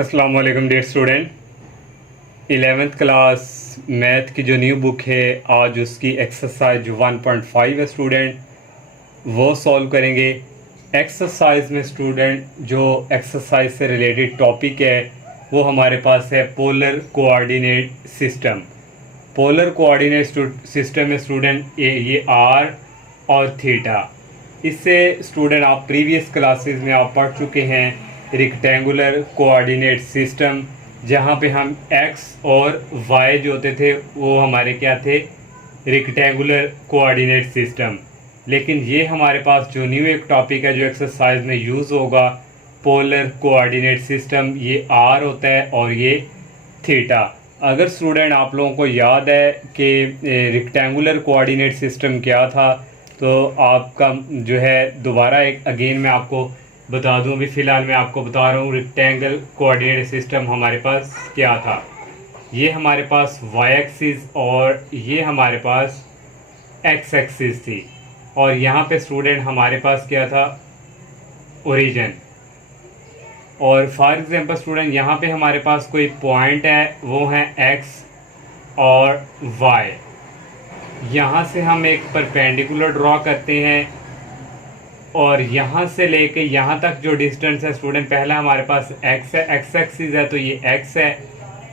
अस्सलाम वालेकुम dear student. 11th class math की जो न्यू बुक है आज उसकी एक्सरसाइज 1.5 है स्टूडेंट, वो सॉल्व करेंगे। एक्सरसाइज में स्टूडेंट जो एक्सरसाइज से रिलेटेड टॉपिक है वो हमारे पास है polar coordinate system. Polar coordinate system में स्टूडेंट ये आर और थीटा। इससे स्टूडेंट आप प्रीवियस क्लासेस में आप पढ़ चुके हैं रेक्टेंगुलर कोऑर्डिनेट सिस्टम, जहाँ पे हम एक्स और वाई जो होते थे वो हमारे क्या थे, रेक्टेंगुलर कोऑर्डिनेट सिस्टम। लेकिन ये हमारे पास जो न्यू एक टॉपिक है जो एक्सरसाइज में यूज़ होगा पोलर कोऑर्डिनेट सिस्टम, ये आर होता है और ये थीटा। अगर स्टूडेंट आप लोगों को याद है कि रेक्टेंगुलर कोऑर्डिनेट सिस्टम क्या था तो आपका जो है दोबारा एक अगेन मैं आपको बता दूं। अभी फ़िलहाल मैं आपको बता रहा हूँ रेक्टेंगल कोऑर्डिनेट सिस्टम हमारे पास क्या था। ये हमारे पास वाई एक्सिस और ये हमारे पास एक्स एक्सिस थी, और यहाँ पे स्टूडेंट हमारे पास क्या था, ओरिजिन। और फॉर एग्जांपल स्टूडेंट यहाँ पे हमारे पास कोई पॉइंट है, वो है एक्स और वाई। यहाँ से हम एक परपेंडिकुलर ड्रॉ करते हैं और यहाँ से लेके यहाँ तक जो डिस्टेंस है स्टूडेंट, पहला हमारे पास एक्स है, एक्स एक्सिस है तो ये एक्स है,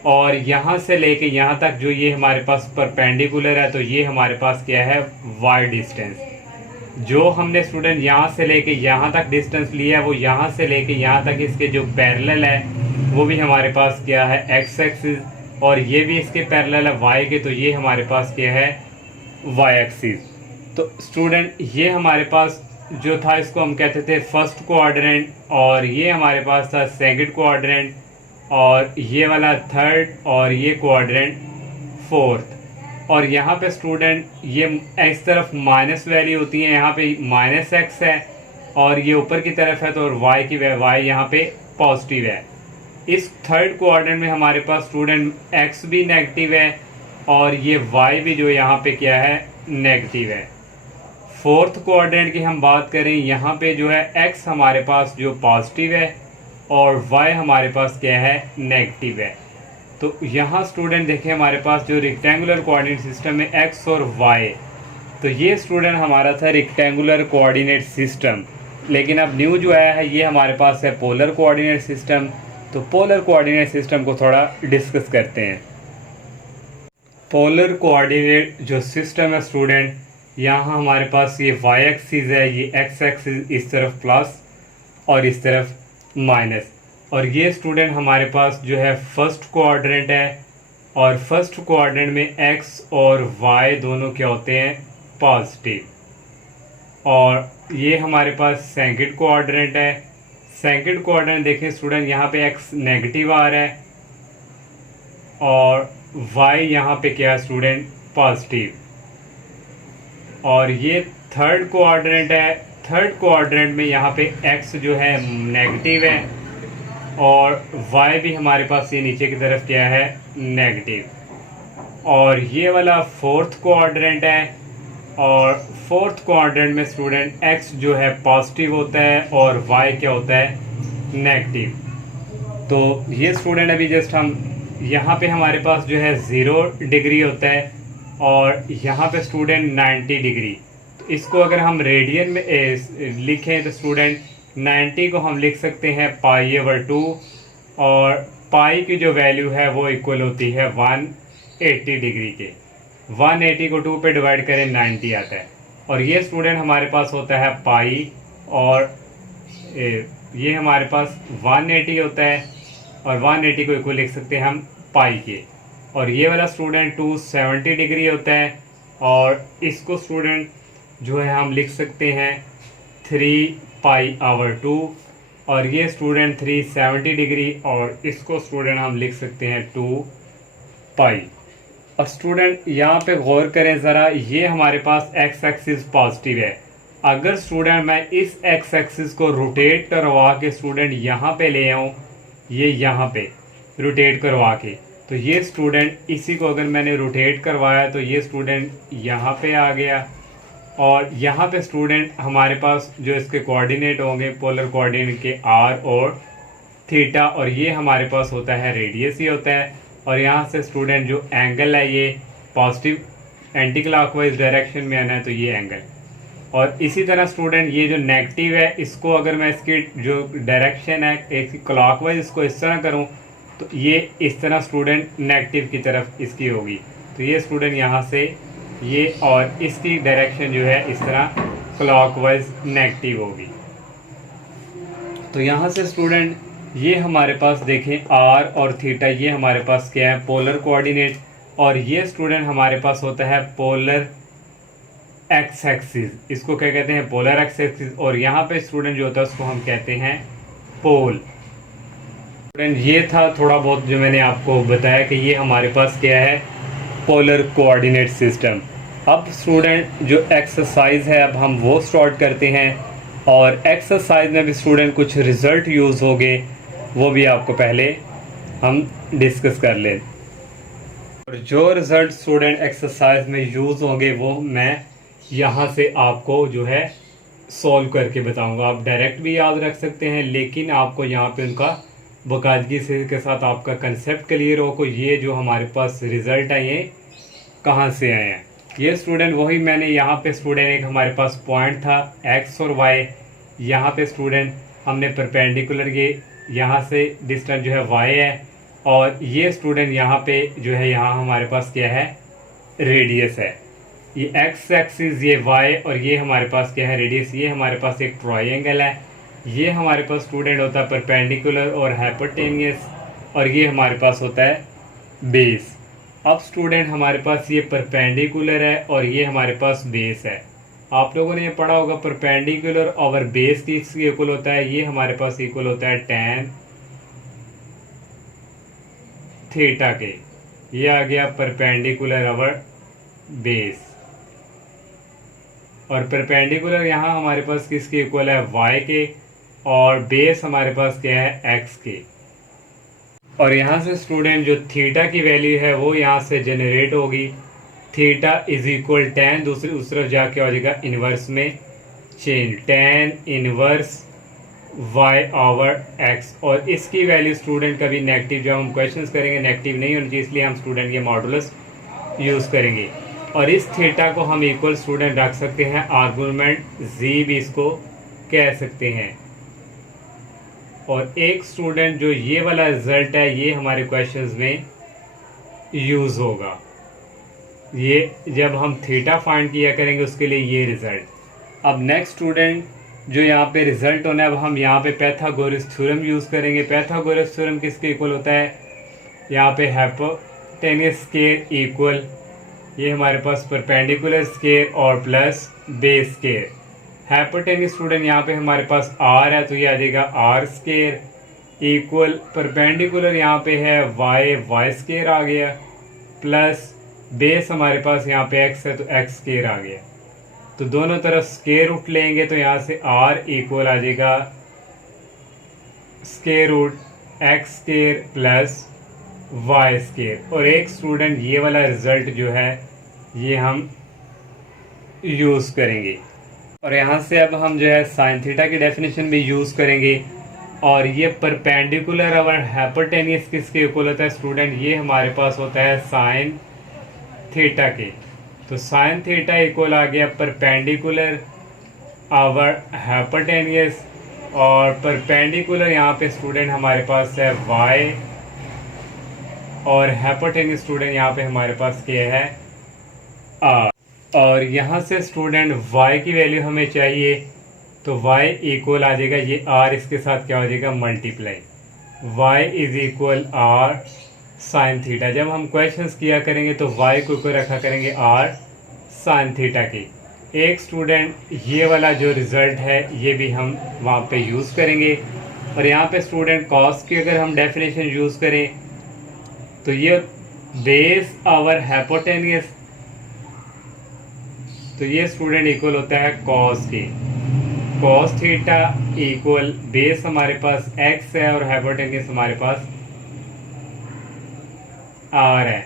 और यहाँ से लेके यहाँ तक जो ये हमारे पास परपेंडिकुलर है तो ये हमारे पास क्या है, वाई डिस्टेंस। जो हमने स्टूडेंट यहाँ से लेके यहाँ तक डिस्टेंस लिया है वो यहाँ से लेके यहाँ तक इसके जो पैरेलल है वो भी हमारे पास क्या है, एक्स एक्सिस, और ये भी इसके पैरेलल है वाई के, तो ये हमारे पास क्या है, वाई एक्सिस। तो स्टूडेंट ये हमारे पास जो था इसको हम कहते थे फर्स्ट क्वाड्रेंट, और ये हमारे पास था सेकंड क्वाड्रेंट, और ये वाला थर्ड, और ये क्वाड्रेंट फोर्थ। और यहाँ पे स्टूडेंट ये इस तरफ माइनस वैल्यू होती है, यहाँ पे माइनस एक्स है और ये ऊपर की तरफ है तो और वाई की वाई यहाँ पे पॉजिटिव है। इस थर्ड क्वाड्रेंट में हमारे पास स्टूडेंट एक्स भी नेगेटिव है और ये वाई भी जो यहाँ पे क्या है, नेगेटिव है। फोर्थ क्वाड्रेंट की हम बात करें, यहाँ पे जो है एक्स हमारे पास जो पॉजिटिव है और वाई हमारे पास क्या है, नेगेटिव है। तो यहाँ स्टूडेंट देखें हमारे पास जो रेक्टेंगुलर कोऑर्डिनेट सिस्टम में एक्स और वाई, तो ये स्टूडेंट हमारा था रेक्टेंगुलर कोऑर्डिनेट सिस्टम। लेकिन अब न्यू जो आया है ये हमारे पास है पोलर कोऑर्डिनेट सिस्टम। तो पोलर कोऑर्डिनेट सिस्टम को थोड़ा डिस्कस करते हैं। पोलर कोऑर्डिनेट जो सिस्टम है स्टूडेंट, यहाँ हमारे पास ये वाई एक्सिस है, ये एक्स एक्सिस, इस तरफ प्लस और इस तरफ माइनस, और ये स्टूडेंट हमारे पास जो है फर्स्ट क्वाड्रेंट है, और फर्स्ट क्वाड्रेंट में एक्स और वाई दोनों क्या होते हैं, पॉजिटिव। और ये हमारे पास सेकंड क्वाड्रेंट है। सेकंड क्वाड्रेंट देखें स्टूडेंट, यहाँ पे एक्स नेगेटिव आ रहा है और वाई यहाँ पे क्या है स्टूडेंट, पॉजिटिव। और ये थर्ड क्वाड्रेंट है। थर्ड क्वाड्रेंट में यहाँ पे एक्स जो है नेगेटिव है और वाई भी हमारे पास ये नीचे की तरफ क्या है, नेगेटिव। और ये वाला फोर्थ क्वाड्रेंट है, और फोर्थ क्वाड्रेंट में स्टूडेंट एक्स जो है पॉजिटिव होता है और वाई क्या होता है, नेगेटिव। तो ये स्टूडेंट अभी जस्ट हम यहाँ पे हमारे पास जो है 0 डिग्री होता है और यहाँ पे स्टूडेंट 90 डिग्री। तो इसको अगर हम रेडियन में लिखें तो स्टूडेंट 90 को हम लिख सकते हैं π/2, और पाई की जो वैल्यू है वो इक्वल होती है 180 डिग्री के। 180 को 2 पे डिवाइड करें 90 आता है, और ये स्टूडेंट हमारे पास होता है पाई, और ये हमारे पास 180 होता है, और 180 को इक्वल लिख सकते हैं हम पाई के। और ये वाला स्टूडेंट 270 डिग्री होता है, और इसको स्टूडेंट जो है हम लिख सकते हैं 3π/2, और ये स्टूडेंट 370 डिग्री, और इसको स्टूडेंट हम लिख सकते हैं 2π। और स्टूडेंट यहाँ पे गौर करें ज़रा, ये हमारे पास एक्स एक्सिस पॉजिटिव है। अगर स्टूडेंट मैं इस एक्स एक्सिस को रोटेट करवा के स्टूडेंट यहाँ पे ले आऊँ, ये यहाँ पे रोटेट करवा के, तो ये स्टूडेंट इसी को अगर मैंने रोटेट करवाया तो ये स्टूडेंट यहाँ पे आ गया, और यहाँ पे स्टूडेंट हमारे पास जो इसके कोऑर्डिनेट होंगे पोलर कोऑर्डिनेट के आर और थीटा, और ये हमारे पास होता है रेडियस ही होता है। और यहाँ से स्टूडेंट जो एंगल है ये पॉजिटिव एंटी क्लॉकवाइज डायरेक्शन में आना है, तो ये एंगल। और इसी तरह स्टूडेंट ये जो नेगेटिव है, इसको अगर मैं इसकी जो डायरेक्शन है एक क्लॉकवाइज इसको इस तरह करूँ तो ये इस तरह स्टूडेंट नेगेटिव की तरफ इसकी होगी। तो ये स्टूडेंट यहाँ से ये और इसकी डायरेक्शन जो है इस तरह क्लॉकवाइज नेगेटिव होगी। तो यहाँ से स्टूडेंट ये हमारे पास देखें आर और थीटा, ये हमारे पास क्या है, पोलर कोऑर्डिनेट। और ये स्टूडेंट हमारे पास होता है पोलर एक्स एक्सिस, इसको क्या कहते हैं, पोलर एक्स एक्सिस। और यहाँ पे स्टूडेंट जो होता है उसको हम कहते हैं पोल। स्टूडेंट ये था थोड़ा बहुत जो मैंने आपको बताया कि ये हमारे पास क्या है, पोलर कोऑर्डिनेट सिस्टम। अब स्टूडेंट जो एक्सरसाइज है अब हम वो स्टार्ट करते हैं, और एक्सरसाइज में भी स्टूडेंट कुछ रिज़ल्ट यूज़ होंगे, वो भी आपको पहले हम डिस्कस कर लें। और जो रिज़ल्ट स्टूडेंट एक्सरसाइज में यूज़ होंगे वो मैं यहाँ से आपको जो है सॉल्व करके बताऊंगा। आप डायरेक्ट भी याद रख सकते हैं, लेकिन आपको यहाँ पे उनका बाकायदगी से के साथ आपका कंसेप्ट क्लियर हो कि ये जो हमारे पास रिज़ल्ट है ये कहाँ से आए हैं। ये स्टूडेंट वही मैंने यहाँ पे स्टूडेंट एक हमारे पास पॉइंट था एक्स और वाई, यहाँ पे स्टूडेंट हमने परपेंडिकुलर ये यहाँ से डिस्टेंस जो है वाई है, और ये स्टूडेंट यहाँ पे जो है यहाँ हमारे पास क्या है, रेडियस है। ये एक्स एक्सिस ये वाई और ये हमारे पास क्या है, रेडियस। ये हमारे पास एक ट्रायंगल है, ये हमारे पास स्टूडेंट होता है परपेंडिकुलर और हाइपोटेनियस, और ये हमारे पास होता है बेस। अब स्टूडेंट हमारे पास ये परपेंडिकुलर है और ये हमारे पास बेस है। आप लोगों ने ये पढ़ा होगा परपेंडिकुलर ओवर बेस किसके इक्वल होता है, ये हमारे पास इक्वल होता है tan थीटा के। ये आ गया परपेंडिकुलर ओवर बेस, और परपेंडिकुलर यहाँ हमारे पास किसके इक्वल है, y के, और बेस हमारे पास क्या है, x के। और यहाँ से स्टूडेंट जो थीटा की वैल्यू है वो यहाँ से जनरेट होगी, थीटा इज इक्वल tan, दूसरी उस तरफ जाके हो जाएगा इन्वर्स में change, tan inverse y over x। और इसकी वैल्यू स्टूडेंट कभी नेगेटिव, जब हम क्वेश्चंस करेंगे नेगेटिव नहीं होनी चाहिए, इसलिए हम स्टूडेंट ये मॉडुलस यूज़ करेंगे। और इस थीटा को हम इक्वल स्टूडेंट रख सकते हैं आर्गुमेंट z भी इसको कह सकते हैं। और एक स्टूडेंट जो ये वाला रिजल्ट है ये हमारे क्वेश्चंस में यूज़ होगा, ये जब हम थीटा फाइंड किया करेंगे उसके लिए ये रिज़ल्ट। अब नेक्स्ट स्टूडेंट जो यहाँ पे रिज़ल्ट होना है, अब हम यहाँ पे पाइथागोरस थ्योरम यूज़ करेंगे। पाइथागोरस थ्योरम किसके इक्वल होता है, यहाँ पे हाइपोटेनियस स्केयर इक्वल, ये हमारे पास परपेंडिकुलर स्केयर और plus base square. Hypotenuse student यहाँ पे हमारे पास r है तो ये आ जाएगा r स्केयर इक्वल, परपेंडिकुलर यहाँ पे है y स्केयर आ गया, प्लस बेस हमारे पास यहाँ पे x है तो x स्केयर आ गया। तो दोनों तरफ स्केयर रूट लेंगे तो यहाँ से r इक्वल आ जाएगा square root x square plus y square. और एक स्टूडेंट ये वाला रिजल्ट जो है ये हम यूज़ करेंगे। और यहाँ से अब हम जो है साइन थीटा की डेफिनेशन भी यूज़ करेंगे। और ये परपेंडिकुलर और हाइपोटेनियस किसके इक्वल होता है स्टूडेंट, ये हमारे पास होता है साइन थीटा के। तो साइन थीटा इक्वल आ गया परपेंडिकुलर आवर हाइपोटेनियस, और परपेंडिकुलर यहाँ पे स्टूडेंट हमारे पास है y, और हाइपोटेनियस स्टूडेंट यहाँ पे हमारे पास क्या है r। और यहाँ से स्टूडेंट y की वैल्यू हमें चाहिए तो y इक्वल आ जाएगा, ये r इसके साथ क्या हो जाएगा, multiply, y is equal r sine theta. जब हम क्वेश्चंस किया करेंगे तो y को इक्वल रखा करेंगे r साइन थीटा के। एक स्टूडेंट ये वाला जो रिज़ल्ट है ये भी हम वहाँ पे यूज़ करेंगे। और यहाँ पे स्टूडेंट कॉस की अगर हम डेफिनेशन यूज़ करें तो ये बेस आवर हाइपोटेनियस, तो ये स्टूडेंट इक्वल होता है कॉस के। कॉस थीटा इक्वल बेस हमारे पास x है और हाइपोटेनियस हमारे पास r है।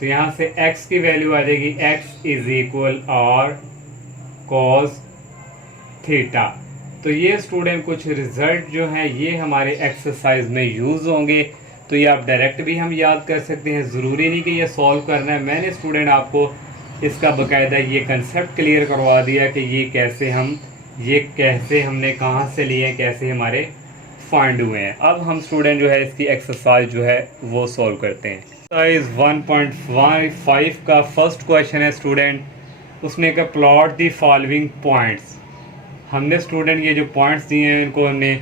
तो यहाँ से x की वैल्यू आ जाएगी, x is equal r cos theta. तो ये स्टूडेंट कुछ रिज़ल्ट जो हैं ये हमारे एक्सरसाइज में यूज़ होंगे। तो ये आप डायरेक्ट भी हम याद कर सकते हैं, ज़रूरी नहीं कि ये सॉल्व करना है। मैंने स्टूडेंट आपको इसका बाकायदा ये कंसेप्ट क्लियर करवा दिया कि ये कैसे हमने कहाँ से लिए, कैसे हमारे फाइंड हुए हैं। अब हम स्टूडेंट जो है इसकी एक्सरसाइज जो है वो सॉल्व करते हैं। एक्सरसाइज 1.5 का फर्स्ट क्वेश्चन है स्टूडेंट, उसमें का प्लॉट दी फॉलोइंग पॉइंट्स। हमने स्टूडेंट ये जो पॉइंट्स दिए हैं इनको हमने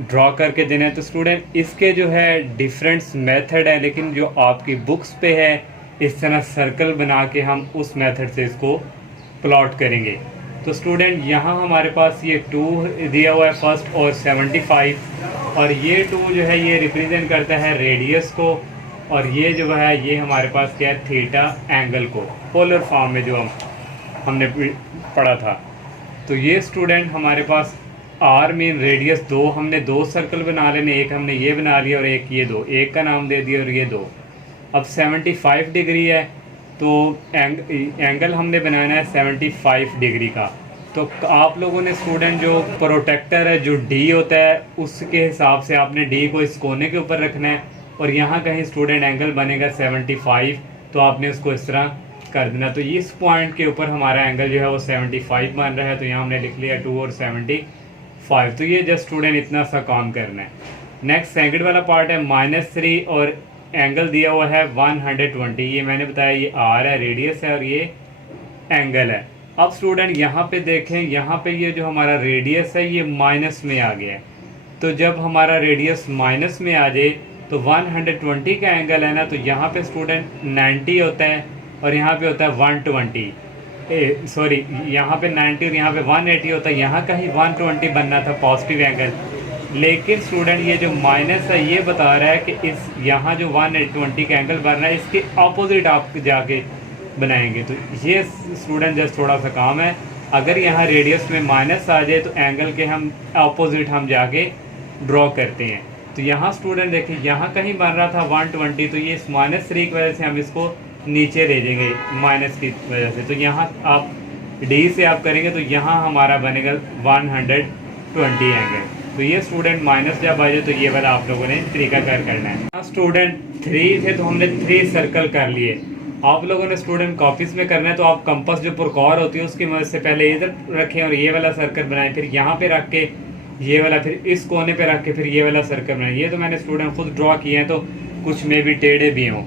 ड्रॉ करके देना है। तो स्टूडेंट इसके जो है डिफरेंट मेथड है, लेकिन जो आपकी बुक्स पे है इस तरह सर्कल बना के हम उस मेथड से इसको प्लॉट करेंगे। तो स्टूडेंट यहाँ हमारे पास ये 2 दिया हुआ है फर्स्ट और 75, और ये 2 जो है ये रिप्रेजेंट करता है रेडियस को, और ये जो है ये हमारे पास क्या है थीटा एंगल को, पोलर फॉर्म में जो हमने पढ़ा था। तो ये स्टूडेंट हमारे पास आर मीन रेडियस 2, हमने 2 सर्कल बना लेने, एक हमने ये बना लिया और एक ये 2, एक का नाम दे दिया और ये 2। अब 75 डिग्री है तो एंगल हमने बनाना है 75 डिग्री का। तो आप लोगों ने स्टूडेंट जो प्रोटेक्टर है जो डी होता है उसके हिसाब से आपने डी को इस कोने के ऊपर रखना है, और यहाँ कहीं स्टूडेंट एंगल बनेगा 75, तो आपने उसको इस तरह कर देना। तो इस पॉइंट के ऊपर हमारा एंगल जो है वो 75 बन रहा है, तो यहाँ हमने लिख लिया 2 और 75। तो ये जस्ट स्टूडेंट इतना सा काम करना है। नेक्स्ट सेकंड वाला पार्ट है -3 और एंगल दिया हुआ है 120। ये मैंने बताया ये आर है, रेडियस है, और ये एंगल है। अब स्टूडेंट यहाँ पे देखें, यहाँ पे ये जो हमारा रेडियस है ये माइनस में आ गया है। तो जब हमारा रेडियस माइनस में आ जाए तो 120 का एंगल है ना, तो यहाँ पे स्टूडेंट 90 होता है और यहाँ पे होता है 120, सॉरी यहाँ पे 90 और यहाँ पे 180 होता है। यहाँ का ही 120 बनना था पॉजिटिव एंगल, लेकिन स्टूडेंट ये जो माइनस है ये बता रहा है कि इस यहाँ जो 120 का एंगल बन रहा है इसके ऑपोजिट आप जाके बनाएंगे। तो ये स्टूडेंट जस्ट थोड़ा सा काम है, अगर यहाँ रेडियस में माइनस आ जाए तो एंगल के हम ऑपोजिट हम जाके ड्रॉ करते हैं। तो यहाँ स्टूडेंट देखिए यहाँ कहीं बन रहा था 120, तो ये इस -3 की वजह से हम इसको नीचे ले जाएंगे माइनस की वजह से। तो यहाँ आप डी से आप करेंगे तो यहाँ हमारा बनेगा 120 एंगल। तो ये स्टूडेंट माइनस जब आ जाए तो ये वाला आप लोगों ने तरीकाकार करना है। यहाँ स्टूडेंट 3 थे तो हमने 3 सर्कल कर लिए। आप लोगों ने स्टूडेंट कॉपीज में करना है तो आप कंपास जो प्रकार होती है उसकी मदद से पहले इधर रखें और ये वाला सर्कल बनाएं, फिर यहाँ पे रख के ये वाला, फिर इस कोने पे रख के फिर ये वाला सर्कल बनाएं। ये तो मैंने स्टूडेंट खुद ड्रॉ किए हैं, तो कुछ में भी टेढ़े भी हों।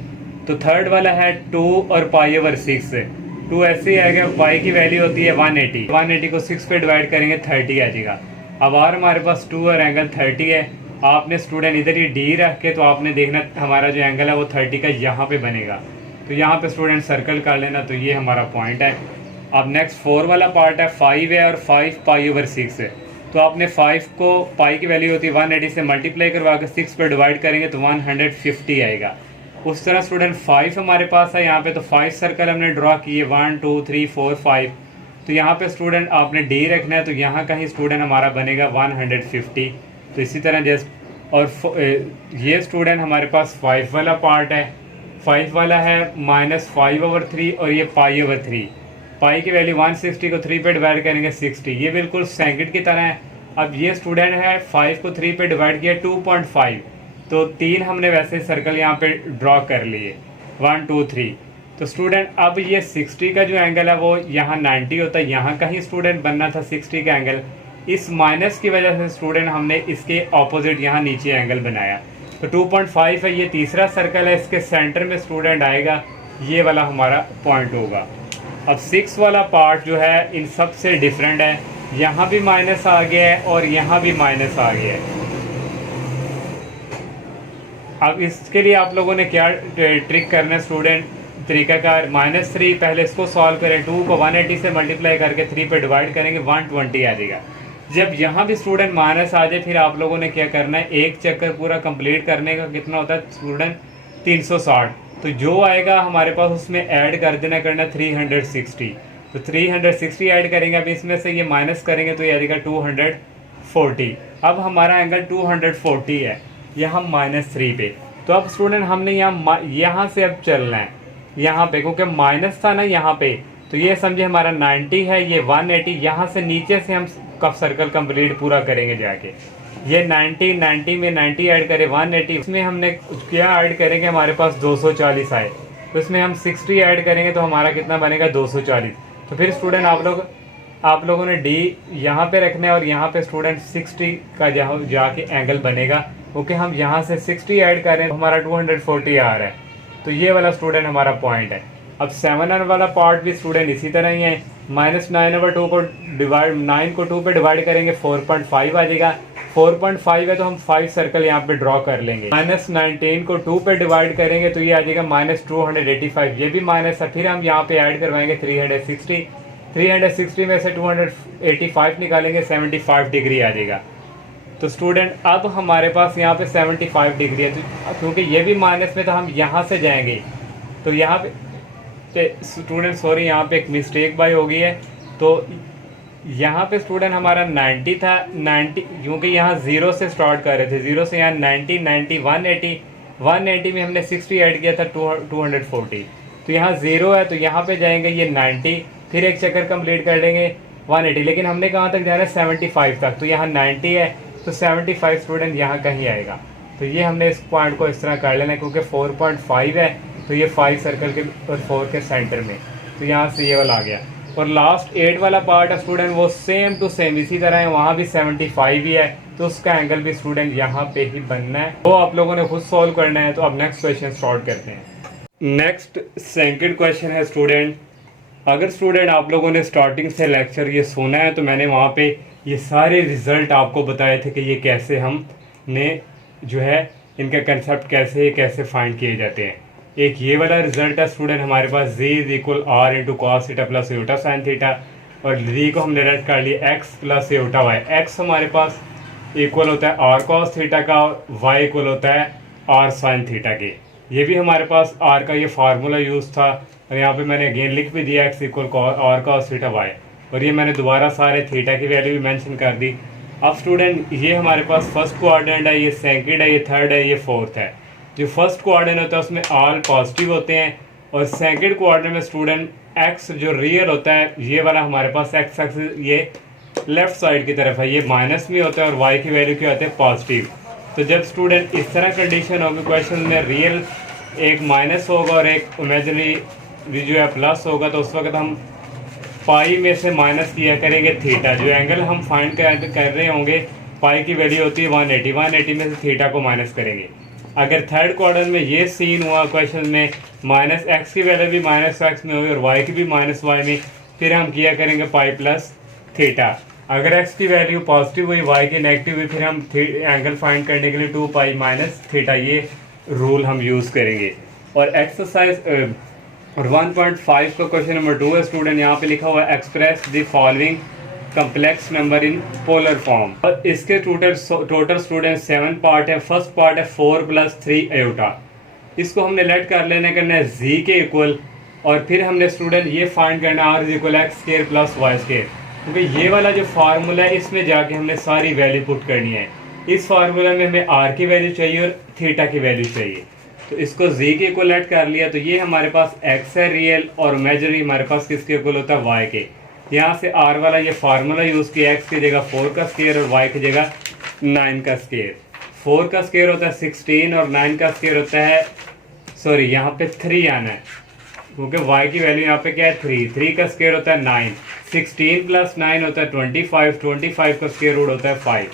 तो थर्ड वाला है 2 और π/6। 2 ऐसे आएगा, पाई की वैल्यू होती है 180, 180 को 6 पे डिवाइड करेंगे 30 आ जाएगा। अब और हमारे पास 2 और एंगल 30 है। आपने स्टूडेंट इधर ये डी रख के तो आपने देखना हमारा जो एंगल है वो 30 का यहाँ पे बनेगा। तो यहाँ पे स्टूडेंट सर्कल कर लेना, तो ये हमारा पॉइंट है। अब नेक्स्ट 4 वाला पार्ट है 5 है और 5 π/6 है। तो आपने 5 को पाई की वैल्यू होती है 180 से मल्टीप्लाई करवा के 6 पर डिवाइड करेंगे तो 150 आएगा। उस तरह स्टूडेंट 5 हमारे पास है यहाँ पे, तो 5 सर्कल हमने ड्रॉ किए 1 2 3 4 5। तो यहाँ पे स्टूडेंट आपने डी रखना है, तो यहाँ का ही स्टूडेंट हमारा बनेगा 150। तो इसी तरह जैसे, और ये स्टूडेंट हमारे पास 5 वाला पार्ट है। 5 वाला है -5/3 और ये π/3। पाई की वैल्यू 160 को 3 पे डिवाइड करेंगे 60, ये बिल्कुल सेकंड की तरह है। अब ये स्टूडेंट है 5 को 3 पे डिवाइड किया 2.5, तो 3 हमने वैसे सर्कल यहाँ पे ड्रॉ कर लिए 1 2 3। तो स्टूडेंट अब ये 60 का जो एंगल है वो यहाँ 90 होता है, यहाँ का ही स्टूडेंट बनना था 60 का एंगल। इस माइनस की वजह से स्टूडेंट हमने इसके ऑपोजिट यहाँ नीचे एंगल बनाया। तो 2.5 है, ये तीसरा सर्कल है, इसके सेंटर में स्टूडेंट आएगा, ये वाला हमारा पॉइंट होगा। अब 6 वाला पार्ट जो है इन सब से डिफरेंट है, यहाँ भी माइनस आ गया है और यहाँ भी माइनस आ गया है। अब इसके लिए आप लोगों ने क्या ट्रिक करना है स्टूडेंट, तरीकाकार -3 पहले इसको सॉल्व करें, 2 को 180 से मल्टीप्लाई करके 3 पे डिवाइड करेंगे 120 आ जाएगा। जब यहाँ भी स्टूडेंट माइनस आ जाए फिर आप लोगों ने क्या करना है, एक चक्कर पूरा कंप्लीट करने का कितना होता है स्टूडेंट 360। तो जो आएगा हमारे पास उसमें ऐड कर देना करना 360। तो 360 ऐड करेंगे, अब इसमें से ये माइनस करेंगे तो ये आ जाएगा 240। अब हमारा एंगल 240 है यहाँ -3 पे। तो अब स्टूडेंट हमने यहाँ से अब चलना है यहाँ पे, क्योंकि माइनस था ना यहाँ पे, तो ये समझे हमारा 90 है, ये 180, यहाँ से नीचे से हम कब सर्कल कंप्लीट पूरा करेंगे जाके। ये 90 में 90 ऐड करें 180, इसमें हमने क्या ऐड करेंगे, हमारे पास 240 आए, तो इसमें हम 60 ऐड करेंगे तो हमारा कितना बनेगा 240। तो फिर स्टूडेंट आप लोगों ने डी यहाँ पे रखना है और यहाँ पे स्टूडेंट 60 का जाके एंगल बनेगा, क्योंकि हम यहाँ से 60 ऐड कर रहे हैं तो हमारा 240 आ रहा है। तो ये वाला स्टूडेंट हमारा पॉइंट है। अब 7 वाला पार्ट भी स्टूडेंट इसी तरह ही है। -9/2 को डिवाइड 9 को 2 पे डिवाइड करेंगे 4.5 आ जाएगा। 4.5 है तो हम 5 सर्कल यहाँ पे ड्रॉ कर लेंगे। -19 को 2 पे डिवाइड करेंगे तो ये आ जाएगा -285, ये भी माइनस है। फिर हम यहाँ पे ऐड करवाएंगे 360 में से 285 निकालेंगे, 75 डिग्री आ जाएगा। तो स्टूडेंट अब हमारे पास यहाँ पे 75 डिग्री है, तो क्योंकि ये भी माइनस में, तो हम यहाँ से जाएंगे। तो यहाँ पे स्टूडेंट सॉरी यहाँ पे एक मिस्टेक बाई हो गई है। तो यहाँ पे स्टूडेंट हमारा 90 था, 90 क्योंकि यहाँ 0 से स्टार्ट कर रहे थे, 0 से यहाँ 90 180 में हमने 60 ऐड किया था 240। तो यहाँ 0 है तो यहाँ पे जाएंगे ये 90, फिर एक चक्कर कंप्लीट कर लेंगे 180, लेकिन हमने कहाँ तक जाना है 75 तक। तो यहाँ 90 है तो 75 स्टूडेंट यहाँ कहीं आएगा। तो ये हमने इस पॉइंट को इस तरह कर लेना है, क्योंकि 4.5 है तो ये 5 सर्कल के और 4 के सेंटर में, तो यहाँ से ये वाला आ गया। और लास्ट 8 वाला पार्ट है स्टूडेंट वो सेम टू सेम इसी तरह है, वहाँ भी 75 ही है, तो उसका एंगल भी स्टूडेंट यहाँ पे ही बनना है। वो आप लोगों ने खुद सॉल्व करना है। तो अब नेक्स्ट क्वेश्चन स्टार्ट करते हैं। नेक्स्ट सेकंड क्वेश्चन है स्टूडेंट, अगर स्टूडेंट आप लोगों ने स्टार्टिंग से लेक्चर ये सुना है तो मैंने वहाँ पे ये सारे रिजल्ट आपको बताए थे कि ये कैसे हमने जो है इनका कंसेप्ट कैसे फाइंड किए जाते हैं। एक ये वाला रिजल्ट है स्टूडेंट हमारे पास z = r × cos theta plus iota sine theta, और z को हमने रेड कर लिया x plus iota y। x हमारे पास इक्वल होता है r cos थीटा का और y इक्वल होता है r साइन थीटा के। ये भी हमारे पास r का ये फार्मूला यूज़ था, और यहाँ पे मैंने अगेन लिख भी दिया x = r cos theta y, और ये मैंने दोबारा सारे थीटा की वैल्यू भी मेंशन कर दी। अब स्टूडेंट ये हमारे पास फर्स्ट क्वाड्रेंट है, ये सेकंड है, ये थर्ड है, ये फोर्थ है। जो फर्स्ट क्वाड्रेंट होता है उसमें ऑल पॉजिटिव होते हैं, और सेकंड क्वाड्रेंट में स्टूडेंट एक्स जो रियल होता है ये वाला हमारे पास एक्स एक्सिस ये लेफ्ट साइड की तरफ है, ये माइनस में होता है, और वाई की वैल्यू क्या होती है पॉजिटिव। तो जब स्टूडेंट इस तरह कंडीशन होगी क्वेश्चन में, रियल एक माइनस होगा और एक इमेजिनरी भी जो है प्लस होगा, तो उस वक्त हम पाई में से माइनस किया करेंगे थीटा। जो एंगल हम फाइंड कर रहे होंगे पाई की वैल्यू होती है 180 में से थीटा को माइनस करेंगे। अगर थर्ड क्वाड्रेंट में ये सीन हुआ क्वेश्चन में, माइनस एक्स की वैल्यू भी माइनस एक्स में हुई और वाई की भी माइनस वाई में, फिर हम किया करेंगे पाई प्लस थीटा। अगर एक्स की वैल्यू पॉजिटिव हुई, वाई की नेगेटिव हुई, फिर हम एंगल फाइंड करने के लिए 2 पाई माइनस थीटा ये रूल हम यूज़ करेंगे। और एक्सरसाइज और 1.5 का क्वेश्चन नंबर 2 है स्टूडेंट, यहाँ पे लिखा हुआ है express the following complex number in polar form. और इसके टोटल स्टूडेंट 7 पार्ट है। फर्स्ट पार्ट है 4 + 3 एटा, इसको हमने लेट कर लेने करना है z के इक्वल, और फिर हमने स्टूडेंट ये फाइंड करना है r = x² + y², क्योंकि ये वाला जो फार्मूला है इसमें जाके हमने सारी वैल्यू पुट करनी है। इस फार्मूला में हमें r की वैल्यू चाहिए और थीटा की वैल्यू चाहिए, तो इसको z के इक्वल लेट कर लिया। तो ये हमारे पास x है रियल, और इमेजिनरी हमारे पास किसके इक्वल होता है y के। यहाँ से r वाला ये फार्मूला यूज़ किया, x की जगह 4 का स्क्वायर और y की जगह 9 का स्क्वायर। 4 का स्क्वायर होता है 16 और 9 का स्क्वायर होता है, सॉरी यहाँ पे 3 आना है, क्योंकि y की वैल्यू यहाँ पे क्या है 3 का स्क्वायर होता है 9, 16 + 9 होता है 25 का स्क्वायर रूट होता है 5।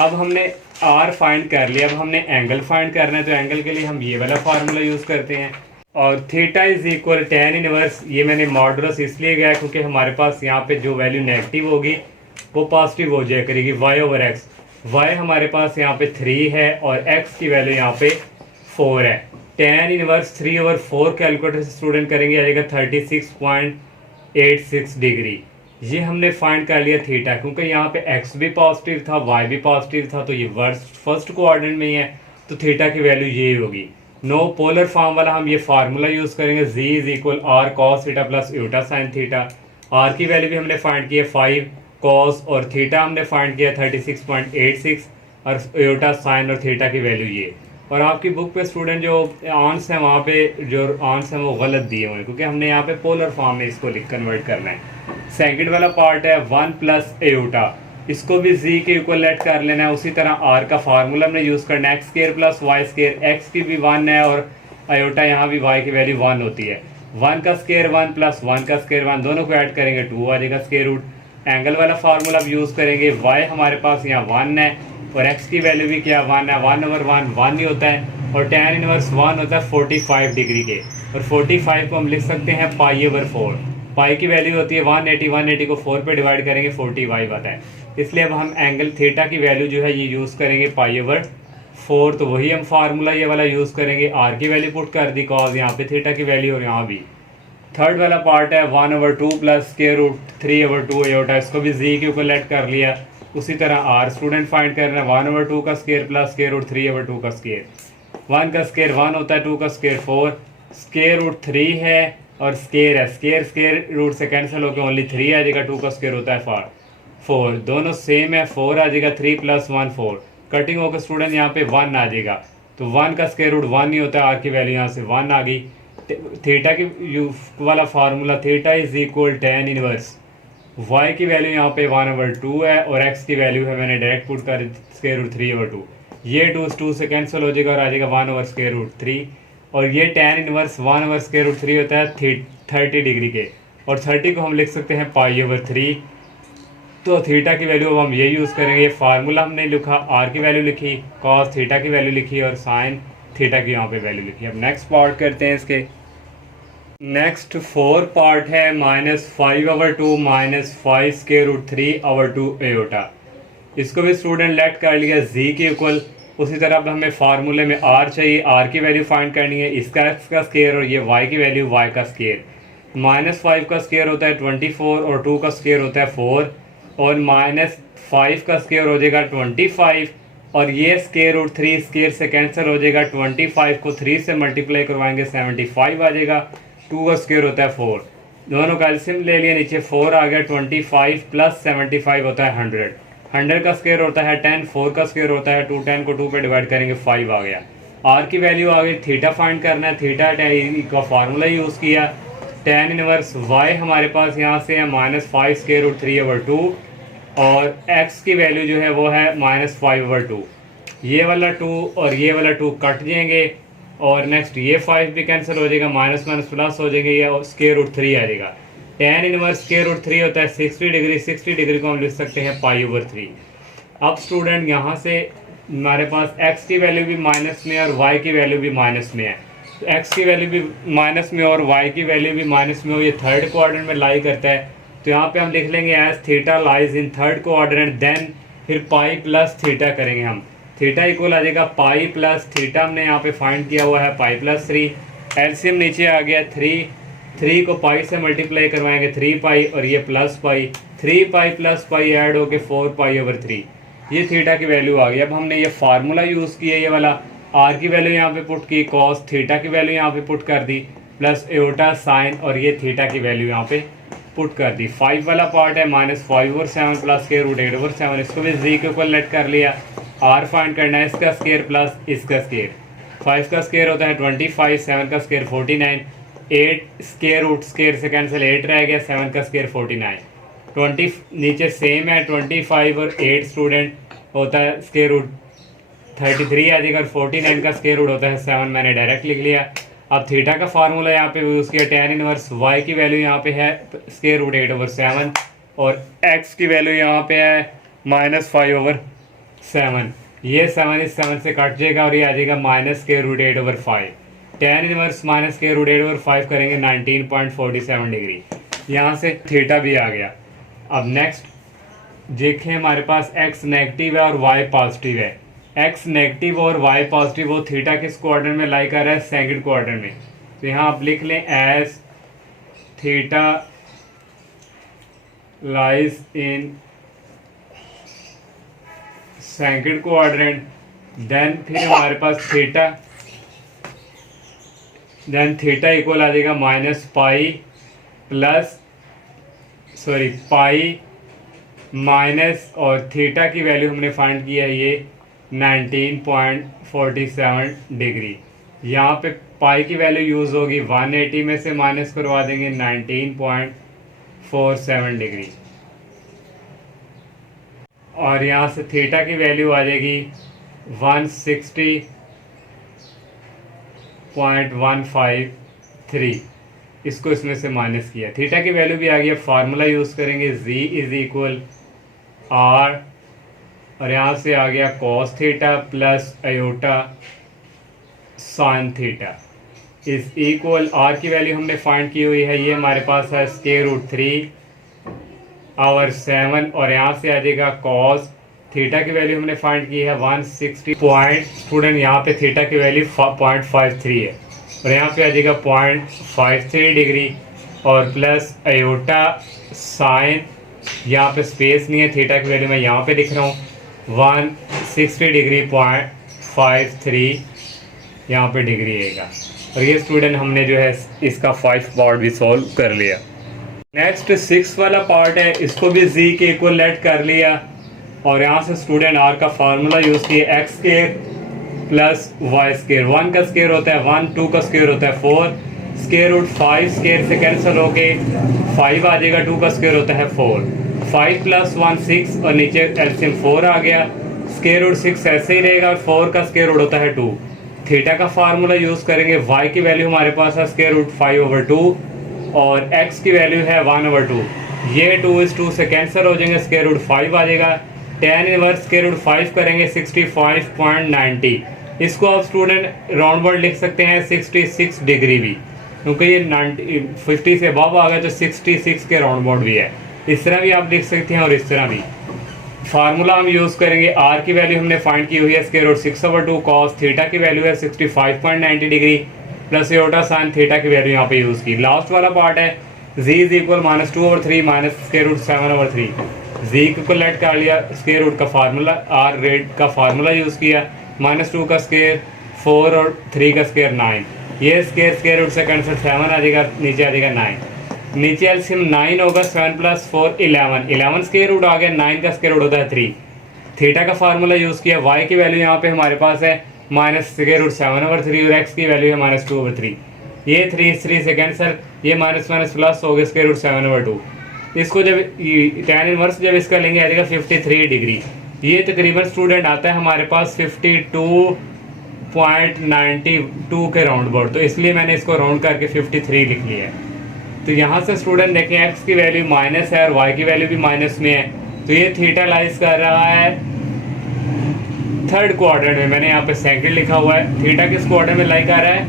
अब हमने r फाइंड कर लिया, अब हमने एंगल फाइंड करना है, तो एंगल के लिए हम ये वाला फार्मूला यूज़ करते हैं। और थीटा = tan इनवर्स, ये मैंने मॉडुलस इसलिए गया क्योंकि हमारे पास यहाँ पे जो वैल्यू नेगेटिव होगी वो पॉजिटिव हो जाया करेगी y/x। y हमारे पास यहाँ पे 3 है और x की वैल्यू यहाँ पे 4 है। tan इनवर्स 3/4 कैलकुलेटर से स्टूडेंट करेंगे, आ जाएगा 36.86 डिग्री। ये हमने फाइंड कर लिया थीटा, क्योंकि यहाँ पे x भी पॉजिटिव था, y भी पॉजिटिव था, तो ये फर्स्ट क्वाड्रेंट में ही है, तो थीटा की वैल्यू ये होगी। नो पोलर फॉर्म वाला हम ये फार्मूला यूज़ करेंगे, z = r cos theta plus iota sine theta. r की वैल्यू भी हमने फाइंड की है 5 cos, और थीटा हमने फाइंड किया 36.86, और एटा साइन और थीटा की वैल्यू ये। और आपकी बुक पे स्टूडेंट जो आंस हैं वहाँ पे जो आंस हैं वो गलत दिए हुए हैं, क्योंकि हमने यहाँ पे पोलर फॉर्म में इसको कन्वर्ट करना है। सेकंड वाला पार्ट है 1 प्लस एयोटा, इसको भी जी के इक्वल लेट कर लेना है। उसी तरह आर का फार्मूला हमने यूज़ करना है, X square plus Y square, X की भी 1 है और आयोटा यहाँ भी वाई की वैल्यू 1 होती है। 1 का स्केयर 1 प्लस 1 का स्केयर 1, दोनों को ऐड करेंगे 2 आ जाएगा स्केयर रूट। एंगल वाला फार्मूला अब यूज़ करेंगे, वाई हमारे पास यहाँ 1 है और एक्स की वैल्यू भी क्या 1 है, 1/1 ही होता है और tan इनवर्स 1 होता है 45 डिग्री के, और 45 को हम लिख सकते हैं पाई/4। पाई की वैल्यू होती है 180, 180 को 4 पे डिवाइड करेंगे 45 आता है। इसलिए अब हम एंगल थीटा की वैल्यू जो है ये यूज़ करेंगे पाई/4, तो वही हम फार्मूला ये वाला यूज़ करेंगे। आर की वैल्यू पुट कर दी कॉज यहाँ पे थीटा की वैल्यू और यहाँ भी। थर्ड वाला पार्ट है 1/2 प्लस स्केयर रूट 3/2 एयोटा, इसको भी जी के ऊपर लेट कर लिया। उसी तरह आर स्टूडेंट फाइंड करना है 1/2 का स्केयर प्लस स्केयर रूट 3/2 का स्केयर। 1 का स्केयर 1 होता है, 2 का स्केयर 4, स्केयर रूट 3 है और स्केयर है, स्केयर स्केयर रूट से कैंसिल होकर ओनली 3 आ जाएगा। 2 का स्केयर होता है 4, दोनों सेम है, 4 आ जाएगा, 3 + 1 4, कटिंग होकर स्टूडेंट यहाँ पे 1 आ जाएगा। तो 1 का स्केयर रूट 1 ही होता है, आर की वैल्यू यहाँ से 1 आ गई। थीटा की वाला formula, theta is equal tan inverse Y की वैल्यू यहाँ पे 1/2 है और एक्स की वैल्यू है मैंने डायरेक्ट पुट कर स्केयर रूट 3/2। ये 2 से कैंसिल हो जाएगा और आ जाएगा 1/स्केयर रूट 3, और ये tan इनवर्स 1/स्केयर रूट 3 होता है 30 डिग्री के, और 30 को हम लिख सकते हैं पाई/3। तो थीटा की वैल्यू अब हम ये यूज़ करेंगे, ये फार्मूला हमने लिखा, आर की वैल्यू लिखी, कॉस थीटा की वैल्यू लिखी और साइन थीटा की यहाँ पे वैल्यू लिखी। अब नेक्स्ट पार्ट करते हैं इसके। नेक्स्ट 4 पार्ट है -5/2 -5 स्केयर रूट 3/2 एयोटा। इसको भी स्टूडेंट लेट कर लिया जी के इक्वल। उसी तरह अब हमें फार्मूले में आर चाहिए, आर की वैल्यू फाइंड करनी है, इसका एक्स का स्केयर और ये वाई की वैल्यू वाई का स्केयर। -5 का स्केयर होता है 24 और 2 का स्केयर होता है 4, और -5 का स्केयर हो जाएगा 25, और ये स्केयर रूट 3 स्केयर से कैंसिल हो जाएगा। 25 को 3 से मल्टीप्लाई करवाएंगे 75 आ जाएगा। 2 का स्केयर होता है 4, दोनों का एलसीएम ले लिया, नीचे 4 आ गया। 25 + 75 होता है 100, 100 का स्केयर होता है 10, 4 का स्केयर होता है 2, 10 को 2 पे डिवाइड करेंगे 5 आ गया। आर की वैल्यू आ गई, थीटा फाइंड करना है, थीटा का फार्मूला यूज़ किया। tan इनवर्स वाई हमारे पास यहाँ से है -5 स्केयर रूट 3/2, और x की वैल्यू जो है वो है -5/2। ये वाला 2 और ये वाला 2 कट जाएंगे, और नेक्स्ट ये 5 भी कैंसिल हो जाएगा, माइनस माइनस प्लस हो जाएंगे, ये स्केयर रूट 3 आ जाएगा। tan इनवर्स स्केयर रूट 3 होता है 60 डिग्री, 60 डिग्री को हम लिख सकते हैं पाई/3। अब स्टूडेंट यहाँ से हमारे पास x की वैल्यू भी माइनस में और y की वैल्यू भी माइनस में है, तो x की वैल्यू भी माइनस में और y की वैल्यू भी माइनस में हो, ये थर्ड क्वाड्रेंट में लाई करता है। तो यहाँ पे हम लिख लेंगे as theta lies in third quadrant, then फिर पाई प्लस थीटा करेंगे हम। थीटा इक्वल आ जाएगा पाई प्लस थीटा, हमने यहाँ पे फाइंड किया हुआ है पाई+3, एलसीएम नीचे आ गया 3 को पाई से मल्टीप्लाई करवाएंगे 3 पाई, और ये plus pi, 3 pi plus pi add होके 4 पाई/3, ये थीटा की वैल्यू आ गई। अब हमने ये फार्मूला यूज़ किया, ये वाला आर की वैल्यू यहाँ पे पुट की, कॉस थीटा की वैल्यू यहाँ पे पुट कर दी, प्लस एयोटा साइन, और ये थीटा की वैल्यू यहाँ पे पुट कर दी। 5 वाला पार्ट है -5/7 प्लस स्केयर रूट 8/7, इसको भी जी के ऊपर लेट कर लिया। आर फाइंड करना है, इसका स्केयर प्लस इसका स्केयर। 5 का स्केयर होता है 25, 7 का स्केयर 49, 8 स्केयर रूट स्केयर से कैंसिल 8 रह गया, 7 का स्केयर 49, 20 नीचे सेम है, 25 और 8 स्टूडेंट होता है स्केयर रूट 33 आ जाएगा, और 49 का स्केयर रूट होता है 7, मैंने डायरेक्ट लिख लिया। अब थीटा का फार्मूला यहाँ पे यूज़ किया, tan इनवर्स y की वैल्यू यहाँ पे है स्केयर रूट 8/7, और x की वैल्यू यहाँ पे है -5/7, ये 7 इस 7 से कट जाएगा और ये आ जाएगा minus square root 8/5। tan inverse minus square root 8/5 करेंगे 19.47 डिग्री, यहाँ से थीटा भी आ गया। अब नेक्स्ट देखें, हमारे पास x नेगेटिव है और y पॉजिटिव है। x नेगेटिव और y पॉजिटिव, वो थीटा किस क्वाड्रेंट में लाई कर रहा है, सेकंड क्वाड्रेंट में। तो यहाँ आप लिख लें as theta lies in second quadrant, then फिर हमारे पास थीटा, देन थीटा इक्वल आ जाएगा पाई माइनस, और थीटा की वैल्यू हमने फाइंड किया है ये 19.47 डिग्री। यहाँ पे पाई की वैल्यू यूज़ होगी, 180 में से माइनस करवा देंगे 19.47 डिग्री, और यहाँ से थीटा की वैल्यू आ जाएगी 160.153। इसको इसमें से माइनस किया, थीटा की वैल्यू भी आ गई। फार्मूला यूज़ करेंगे, z इज इक्वल r, और यहाँ से आ गया cos theta plus iota sine theta is equal, R की वैल्यू हमने फाइंड की हुई है, ये हमारे पास है √3/7, और यहाँ से आ जाएगा कॉस थीटा की वैल्यू हमने फाइंड की है 160 पॉइंट, स्टूडेंट यहाँ पे थीटा की वैल्यू 0.53 है, और यहाँ पे आ जाएगा 0.53 डिग्री, और प्लस अयोटा साइन, यहाँ पे स्पेस नहीं है, थीटा की वैल्यू मैं यहाँ पे लिख रहा हूँ 160 डिग्री 0.53 यहाँ पे डिग्री आएगा। और ये स्टूडेंट हमने जो है इसका 5 पार्ट भी सॉल्व कर लिया। नेक्स्ट 6 वाला पार्ट है, इसको भी z के इक्वल लेट कर लिया, और यहाँ से स्टूडेंट r का फार्मूला यूज़ किया, x square plus Y square, 1 का स्क्वायर होता है 1, 2 का स्क्वायर होता है 4, स्क्वायर रूट 5 स्क्वायर से कैंसिल होके 5 आ जाएगा, 2 का स्क्वायर होता है 4, 5 + 1 6, और नीचे एलसीएम 4 आ गया, स्क्वायर रूट 6 ऐसे ही रहेगा, और 4 का स्क्वायर रूट होता है 2। थीटा का फार्मूला यूज़ करेंगे, y की वैल्यू हमारे पास है स्क्वायर रूट 5/2, और x की वैल्यू है 1/2, ये 2 इस 2 से कैंसिल हो जाएंगे, स्क्वायर रूट 5 आ जाएगा, tan इनवर्स स्क्वायर रूट 5 करेंगे 65.90, इसको आप स्टूडेंट राउंड वर्ड लिख सकते हैं 66 डिग्री भी, क्योंकि ये 50 से अबव आ गया तो 66 के राउंड वर्ड भी है, इस तरह भी आप लिख सकते हैं और इस तरह भी। फार्मूला हम यूज़ करेंगे, r की वैल्यू हमने फाइंड की हुई है स्क्वायर रूट 6/2, कॉस थीटा की वैल्यू है 65.90 degree, plus iota sine theta की वैल्यू यहाँ पे यूज़ की। लास्ट वाला पार्ट है z is equal -2/3 minus square root 7/3, z को लेट कर लिया, स्क्वायर रूट का फार्मूला r रेड का फार्मूला यूज़ किया, -2 का स्क्वायर 4 और 3 का स्क्वायर 9, ये स्क्वायर रूट से कैंसिल 7 आ जाएगा, नीचे आ जाएगा 9, नीचे एलसीएम 9 होगा, 7 + 4 11 स्क्वायर रूट आ गया, 9 का स्क्वायर रूट होता है 3, थीटा का फार्मूला यूज़ किया, y की वैल्यू यहाँ पे हमारे पास है -स्क्वायर रूट 7/3, और x की वैल्यू है -2/3, ये 3 से कैंसिल, ये माइनस प्लस हो गया स्क्वायर रूट 7/2, इसको जब tan इनवर्स जब इसका लेंगे आ जाएगा 53 डिग्री, ये तकरीबन स्टूडेंट आता है हमारे पास 52.92 के राउंड अबाउट, तो इसलिए मैंने इसको राउंड करके 53 लिख लिया है। तो यहाँ से स्टूडेंट देखें x की वैल्यू माइनस है और y की वैल्यू भी माइनस में है, तो ये थीटा लाइज कर रहा है थर्ड क्वाड्रेंट में, मैंने यहाँ पे सेकंड लिखा हुआ है, थीटा किस क्वाड्रेंट में लाई कर रहा है,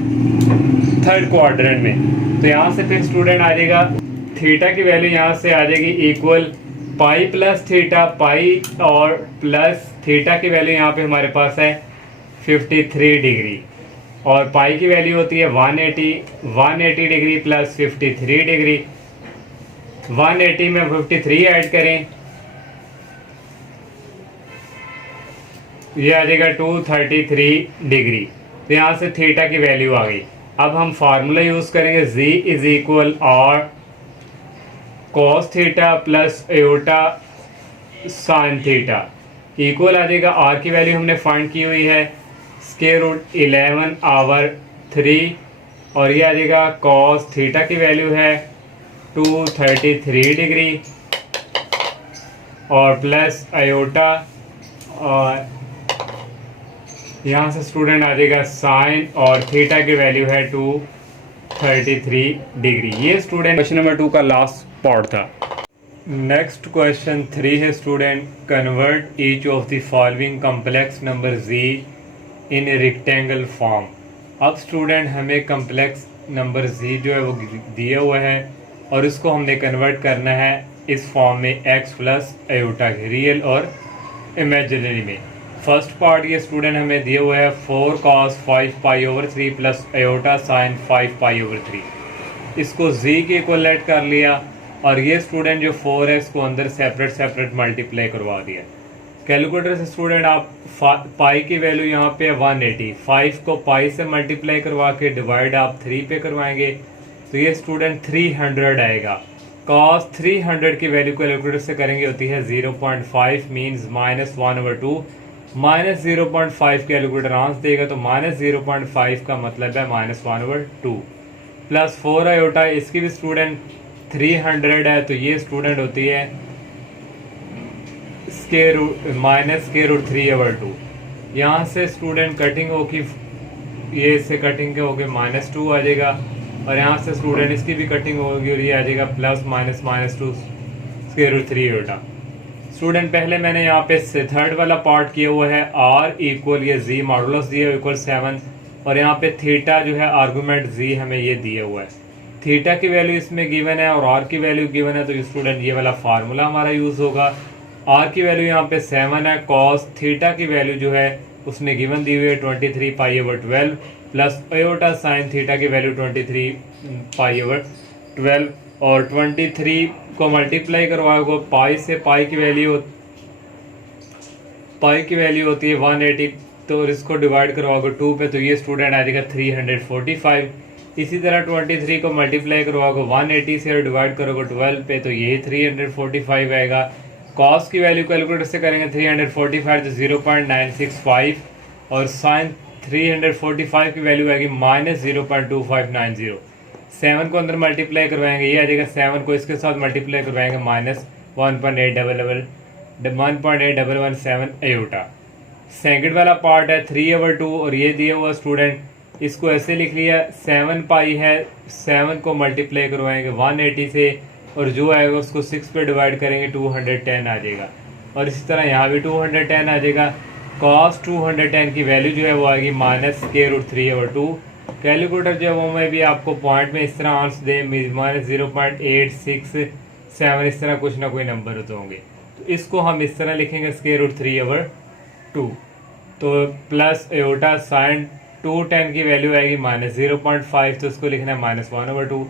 थर्ड क्वाड्रेंट में। तो यहाँ से फिर स्टूडेंट आ जाएगा थीटा की वैल्यू यहाँ से आ जाएगी इक्वल पाई प्लस थीटा, पाई और प्लस थीटा की वैल्यू यहाँ पे हमारे पास है 53 डिग्री, और पाई की वैल्यू होती है 180 डिग्री प्लस 53 डिग्री, 180 में 53 ऐड करें, ये आ जाएगा 233 डिग्री, तो यहाँ से थीटा की वैल्यू आ गई। अब हम फार्मूला यूज़ करेंगे, z is equal r cos theta plus iota sine theta equal आ जाएगा, r की वैल्यू हमने फाइंड की हुई है स्क्वायर रूट 11/3, और ये आ जाएगा कॉस थीटा की वैल्यू है 233 डिग्री, और प्लस आयोटा, और यहाँ से स्टूडेंट आ जाएगा साइन, और थीटा की वैल्यू है 233 डिग्री। ये स्टूडेंट क्वेश्चन नंबर 2 का लास्ट पार्ट था। नेक्स्ट क्वेश्चन 3 है student, convert each of the following complex number z in rectangle form. अब स्टूडेंट हमें कम्प्लेक्स नंबर z जो है वो दिया हुआ है, और इसको हमने कन्वर्ट करना है इस फॉर्म में x प्लस आयोटा के, रियल और इमेजिनरी में। फर्स्ट पार्ट ये स्टूडेंट हमें दिया हुआ है 4 cos 5π/3 प्लस आयोटा साइन 5π/3, इसको z के इक्वल लेट कर लिया, और ये स्टूडेंट जो 4 है इसको अंदर सेपरेट मल्टीप्लाई करवा दिया। कैलकुलेटर से स्टूडेंट आप पाई की वैल्यू यहाँ पे 180, 5 को पाई से मल्टीप्लाई करवा के डिवाइड आप 3 पे करवाएंगे, तो ये स्टूडेंट 300 आएगा। cos 300 की वैल्यू कैलकुलेटर से करेंगे होती है 0.5 मीन्स -1/2, -0.5 कैलकुलेटर आंसर देगा, तो -0.5 का मतलब है -1/2 प्लस 4 आयोटा, इसकी भी स्टूडेंट 300 है, तो ये स्टूडेंट होती है -√3/2। यहाँ से स्टूडेंट कटिंग होगी, ये इससे कटिंग के होगी -2 आ जाएगा, और यहाँ से स्टूडेंट इसकी भी कटिंग होगी और ये आ जाएगा प्लस -2√3 आयोटा। स्टूडेंट पहले मैंने यहाँ पे थर्ड वाला पार्ट किया हुआ है, r इक्वल ये z मॉडुलस दिया इक्वल 7, और यहाँ पे थीटा जो है आर्गूमेंट z हमें ये दिया हुआ है, थीटा की वैल्यू इसमें गिवन है और r की वैल्यू गिवन है, तो स्टूडेंट ये वाला फार्मूला हमारा यूज होगा। r की वैल्यू यहाँ पे 7 है, कॉस थीटा की वैल्यू जो है उसमें गिवन दी हुई है 23π/12 प्लस आयोटा साइन थीटा की वैल्यू 23π/12, और 23 को मल्टीप्लाई करवाओगे पाई से, पाई की वैल्यू होती है 180, तो इसको डिवाइड करवाओगे 2 पे, तो ये स्टूडेंट आ जाएगा 345। इसी तरह 23 को मल्टीप्लाई करवाओगे 180 से और डिवाइड करोगे 12 पे, तो ये 345 आएगा। कॉस की वैल्यू कैलकुलेटर से करेंगे 345 तो 0.965, और साइन 345 की वैल्यू आएगी -0.2590। 7 को अंदर मल्टीप्लाई करवाएंगे, ये आ जाएगा 7 को इसके साथ मल्टीप्लाई करवाएंगे -1.8117 आयोटा। सेकंड वाला पार्ट है 3/2, और ये दिया हुआ स्टूडेंट इसको ऐसे लिख लिया 7π है, 7 को मल्टीप्लाई करवाएंगे 180 से, और जो आएगा उसको 6 पे डिवाइड करेंगे 210 आ जाएगा, और इसी तरह यहाँ भी 210 आ जाएगा। कॉस 210 की वैल्यू जो है वो आएगी -√3/2। कैलकुलेटर जो है वो मैं भी आपको पॉइंट में इस तरह आंसर दे -0.867 इस तरह कुछ ना कोई नंबर होते होंगे, तो इसको हम इस तरह लिखेंगे √3/2, तो प्लस आयोटा साइन 210 की वैल्यू आएगी -0.5, तो इसको लिखना है -1/2।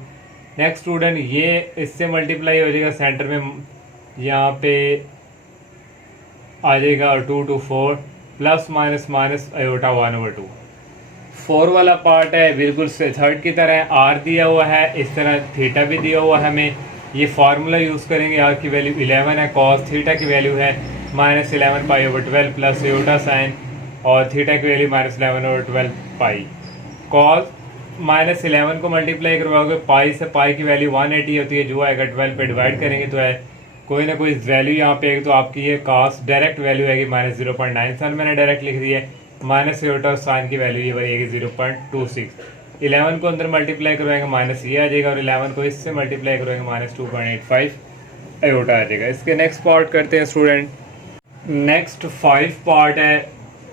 नेक्स्ट स्टूडेंट ये इससे मल्टीप्लाई हो जाएगा, सेंटर में यहाँ पे आ जाएगा, और 2 to 4 प्लस माइनस आयोटा 1/2। 4 वाला पार्ट है बिल्कुल से थर्ड की तरह, r दिया हुआ है, इस तरह थीटा भी दिया हुआ है, हमें ये फार्मूला यूज़ करेंगे। r की वैल्यू 11 है, कॉस थीटा की वैल्यू है -11π/12 प्लस आयोटा साइन, और थीटा की वैल्यू -11/12 पाई। कॉस -11 को मल्टीप्लाई करवाओगे पाई से, पाई की वैल्यू 180 होती है, जो आएगा 12 पे डिवाइड करेंगे तो है कोई ना कोई वैल्यू यहाँ पे एक, तो आपकी ये कॉस डायरेक्ट वैल्यू आएगी -0.97, मैंने डायरेक्ट लिख दी है, माइनस आयोटा और साइन की वैल्यू ये आएगी 0.26। 11 को अंदर मल्टीप्लाई करवाएंगे माइनस ये आ जाएगा, और 11 को इससे मल्टीप्लाई करवाएंगे -2.85 आयोटा आ जाएगा। इसके नेक्स्ट पार्ट करते हैं स्टूडेंट। नेक्स्ट 5 पार्ट है,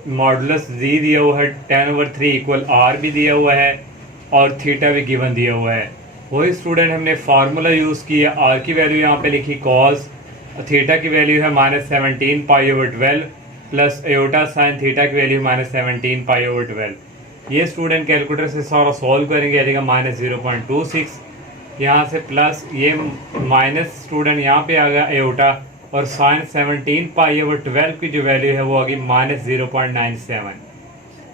मॉडुलस z दिया हुआ है 10/3 इक्वल r भी दिया हुआ है, और थीटा भी गिवन दिया हुआ है। वही स्टूडेंट हमने फार्मूला यूज़ किया, r की वैल्यू यहाँ पे लिखी कॉस, थीटा की वैल्यू है -17π/12 प्लस आयोटा साइन थीटा की वैल्यू -17π/12। ये स्टूडेंट कैलकुलेटर से सारा सॉल्व करेंगे, आ जाएगा -0.26, यहाँ से प्लस ये माइनस स्टूडेंट यहाँ पे आ गया आयोटा, और साइन 17π/12 की जो वैल्यू है वो आ गई -0.97।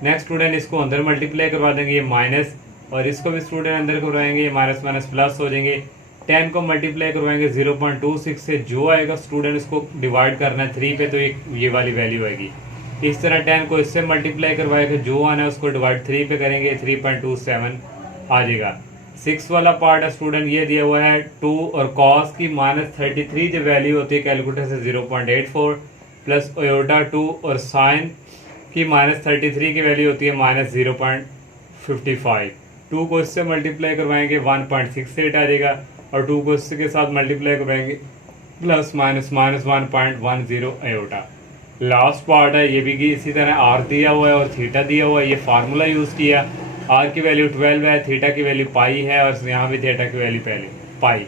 नेक्स्ट स्टूडेंट इसको अंदर मल्टीप्लाई करवा देंगे, ये माइनस, और इसको भी स्टूडेंट अंदर करवाएंगे, ये माइनस माइनस प्लस हो जाएंगे। 10 को मल्टीप्लाई करवाएंगे 0.26 से, जो आएगा स्टूडेंट इसको डिवाइड करना है 3 पे, तो ये वाली वैल्यू आएगी। इस तरह 10 को इससे मल्टीप्लाई करवाएगा, जो आना है उसको डिवाइड 3 पे करेंगे, 3.27 आ जाएगा। 6 वाला पार्ट है स्टूडेंट, ये दिया हुआ है 2 और कॉस की -33 जो वैल्यू होती है कैलकुलेटर से 0.84 प्लस आयोटा 2 और साइन की -33 की वैल्यू होती है -0.55। 2 को इससे मल्टीप्लाई करवाएंगे 1.68 आ जाएगा, और 2 को इसके साथ मल्टीप्लाई करवाएंगे प्लस -1.10 आयोटा। लास्ट पार्ट है, ये भी कि इसी तरह r दिया हुआ है और थीटा दिया हुआ है, ये फार्मूला यूज़ किया। r की वैल्यू 12 है, थीटा की वैल्यू पाई है, और यहाँ भी थीटा की वैल्यू पहले पाई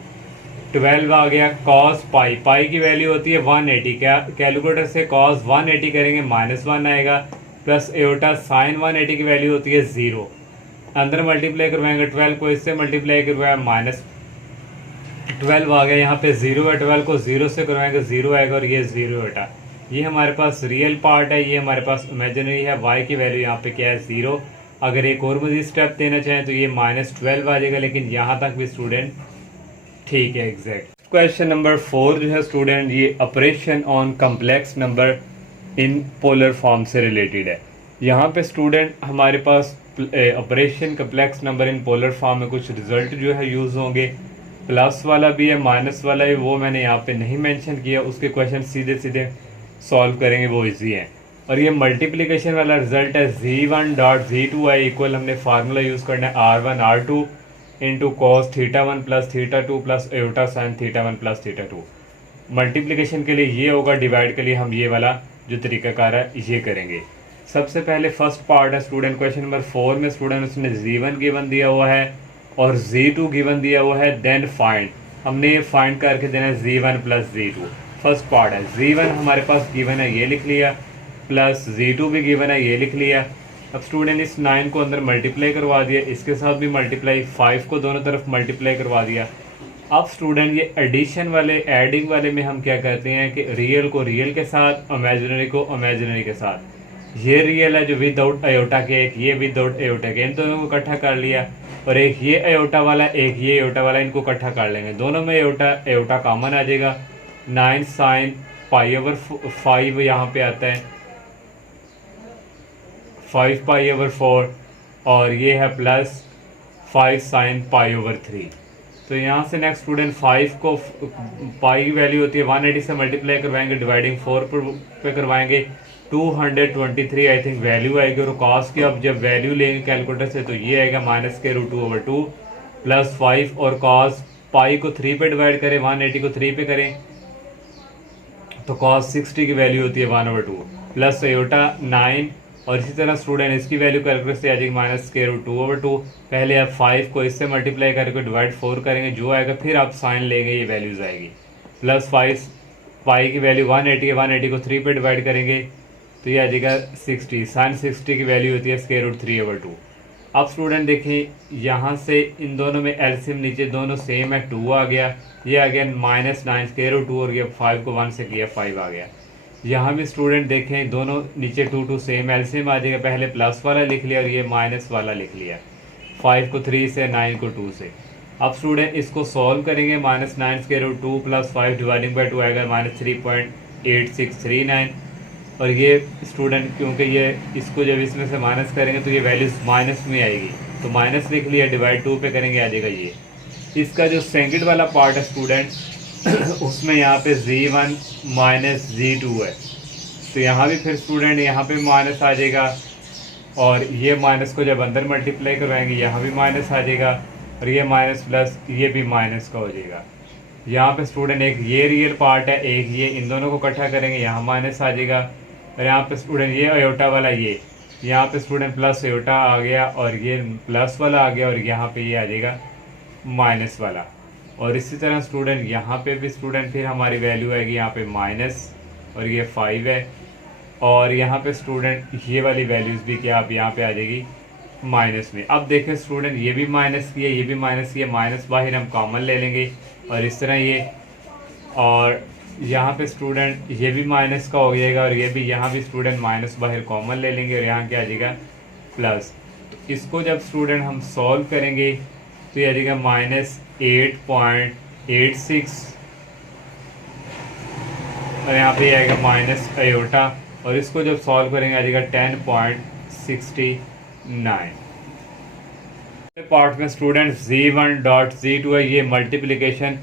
12 आ गया। कॉस पाई, पाई की वैल्यू होती है 180, क्या कैलकुलेटर से कॉस 180 करेंगे -1 आएगा, प्लस आयोटा साइन 180 की वैल्यू होती है 0, अंदर मल्टीप्लाई करवाएंगे 12 को इससे मल्टीप्लाई करवाया -12 आ गया, यहाँ पे 0 है, 12 को 0 से करवाएंगे 0 आएगा, और ये 0 बेटा। ये हमारे पास रियल पार्ट है, ये हमारे पास इमेजिनरी है। y की वैल्यू यहाँ पे क्या है 0। अगर एक और मजीद स्टेप देना चाहें तो ये -12 आ जाएगा, लेकिन यहाँ तक भी स्टूडेंट ठीक है एग्जैक्ट। क्वेश्चन नंबर 4 जो है स्टूडेंट, ये operation on complex number in polar form से रिलेटेड है। यहाँ पे स्टूडेंट हमारे पास operation complex number in polar form में कुछ रिजल्ट जो है यूज़ होंगे, प्लस वाला भी है माइनस वाला है, वो मैंने यहाँ पे नहीं मेंशन किया, उसके क्वेश्चन सीधे सीधे सॉल्व करेंगे, वो इजी है। और ये मल्टीप्लिकेशन वाला रिजल्ट है z1 डॉट z2 है इक्वल, हमने फार्मूला यूज़ करना है r1 r2 into cos theta one plus theta two plus iota sine theta one plus theta two. Multiplication के लिए ये होगा, डिवाइड के लिए हम ये वाला जो तरीकाकार है ये करेंगे। सबसे पहले फर्स्ट पार्ट है स्टूडेंट क्वेश्चन नंबर 4 में स्टूडेंट उसने z1 गिवन दिया हुआ है और z2 गिवन दिया हुआ है, देन फाइंड, हमने ये फाइंड करके देना है z1 plus z2। First part है z1 हमारे पास गिवन है ये लिख लिया, प्लस z2 भी गिवन है ये लिख लिया। अब स्टूडेंट इस 9 को अंदर मल्टीप्लाई करवा दिया, इसके साथ भी मल्टीप्लाई, 5 को दोनों तरफ मल्टीप्लाई करवा दिया। अब स्टूडेंट ये एडिशन वाले एडिंग वाले में हम क्या कहते हैं कि रियल को रियल के साथ, इमेजिनरी को इमेजिनरी के साथ। ये रियल है जो विदाउट अयोटा के, एक ये विदाउट अयोटा के, इन दोनों को इकट्ठा कर लिया, और एक ये अयोटा वाला एक ये अयोटा वाला, इनको इकट्ठा कर लेंगे, दोनों में अयोटा कॉमन आ जाएगा। 9 साइन पाई ओवर 5 यहाँ पे आता है, 5 पाई ओवर 4, और ये है प्लस 5 साइन पाई ओवर 3। तो यहाँ से नेक्स्ट स्टूडेंट 5 को पाई की वैल्यू होती है 180 से मल्टीप्लाई करवाएंगे, डिवाइडिंग 4 पे करवाएंगे, 223 आई थिंक वैल्यू आएगी। और कॉस की अब जब वैल्यू लेंगे कैलकुलेटर से तो ये आएगा -√2/2 प्लस 5, और कॉस पाई को 3 पे डिवाइड करें, 180 को 3 पे करें तो कॉस 60 की वैल्यू होती है 1/2 प्लस अयोटा 9, और इसी तरह स्टूडेंट इसकी वैल्यू कैलकुलेटर से आ जाएगी -√2/2। पहले आप 5 को इससे मल्टीप्लाई करके डिवाइड 4 करेंगे, जो आएगा फिर आप साइन लेंगे, ये वैल्यूज आएगी, प्लस 5 पाई की वैल्यू 180 है, 180 को 3 पे डिवाइड करेंगे तो ये आ जाएगा 60, साइन 60 की वैल्यू होती है √3/2। अब स्टूडेंट देखें यहाँ से इन दोनों में एलसीएम नीचे दोनों सेम है, 2 आ गया, ये आ गया -9 √2, और ये 5 को 1 से किया 5 आ गया। यहाँ भी स्टूडेंट देखें दोनों नीचे 2 सेम एलसीएम आ जाएगा, पहले प्लस वाला लिख लिया और ये माइनस वाला लिख लिया, 5 को 3 से 9 को 2 से। अब स्टूडेंट इसको सॉल्व करेंगे, -9 प्लस 5 डिवाइडिंग बाई 2 आएगा -3.8639, और ये स्टूडेंट क्योंकि ये इसको जब इसमें से माइनस करेंगे तो ये वैल्यूज माइनस में आएगी, तो माइनस लिख लिया, डिवाइड 2 पे करेंगे आ जाएगा ये। इसका जो सेकंड वाला पार्ट है स्टूडेंट उसमें यहाँ पे z1 माइनस z2 है, तो यहाँ भी फिर स्टूडेंट यहाँ पे माइनस आ जाएगा, और ये माइनस को जब अंदर मल्टीप्लाई करवाएंगे यहाँ भी माइनस आ जाएगा, और ये माइनस प्लस ये भी माइनस का हो जाएगा। यहाँ पे स्टूडेंट एक ये रियल पार्ट है, एक ये, इन दोनों को इकट्ठा करेंगे यहाँ माइनस आ जाएगा, और यहाँ पे स्टूडेंट ये अयोटा वाला ये, यहाँ पे स्टूडेंट प्लस अयोटा आ गया और ये प्लस वाला आ गया, और यहाँ पे ये आ जाएगा माइनस वाला। और इसी तरह स्टूडेंट यहाँ पे भी स्टूडेंट फिर हमारी वैल्यू आएगी यहाँ पे माइनस, और ये 5 है, और यहाँ पे स्टूडेंट ये वाली वैल्यूज़ भी क्या अब यहाँ पे आ जाएगी माइनस में। अब देखें स्टूडेंट ये भी माइनस की है, ये भी माइनस की है, माइनस बाहर हम कॉमन ले लेंगे, और इस तरह ये, और यहाँ पे स्टूडेंट ये भी माइनस का हो जाएगा, और ये भी, यहाँ भी स्टूडेंट माइनस बाहर कॉमन ले लेंगे, और यहाँ क्या आ जाएगा प्लस। तो इसको जब स्टूडेंट हम सॉल्व करेंगे तो ये आ जाएगा -8.86, और यहाँ पे आएगा माइनस अयोटा, और इसको जब सॉल्व करेंगे आ जाएगा 10.69। पार्ट में स्टूडेंट z1 डॉट z2 है, ये मल्टीप्लिकेशन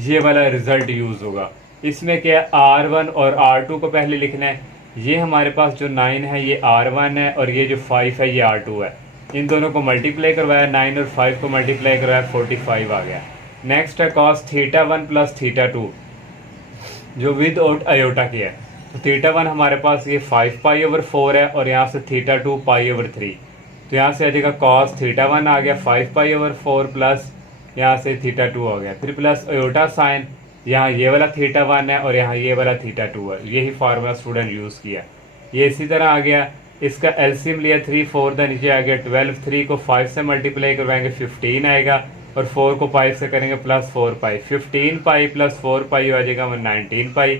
ये वाला रिजल्ट यूज़ होगा। इसमें क्या है, r1 और r2 को पहले लिखना है। ये हमारे पास जो 9 है ये r1 है, और ये जो 5 है ये r2 है। इन दोनों को मल्टीप्लाई करवाया, 9 और 5 को मल्टीप्लाई करवाया, 45 आ गया। नेक्स्ट है cos θ1 प्लस θ2 जो विद आउट अयोटा की है। तो θ1 हमारे पास ये 5 π/4 है, और यहाँ से θ2 π/3, तो यहाँ से आ जाएगा cos θ1 आ गया 5 π/4 प्लस यहाँ से θ2 हो गया, फिर प्लस अयोटा साइन, यहाँ ये वाला θ1 है और यहाँ ये वाला θ2 है। यही फार्मूला स्टूडेंट यूज़ किया। ये इसी तरह आ गया, इसका एलसीएम लिया 3 4 द नीचे आ गया 12, 3 को 5 से मल्टीप्लाई करवाएंगे 15 आएगा, और 4 को 5 से करेंगे प्लस 4 पाई, 15 पाई प्लस 4 पाई आ जाएगा 19 पाई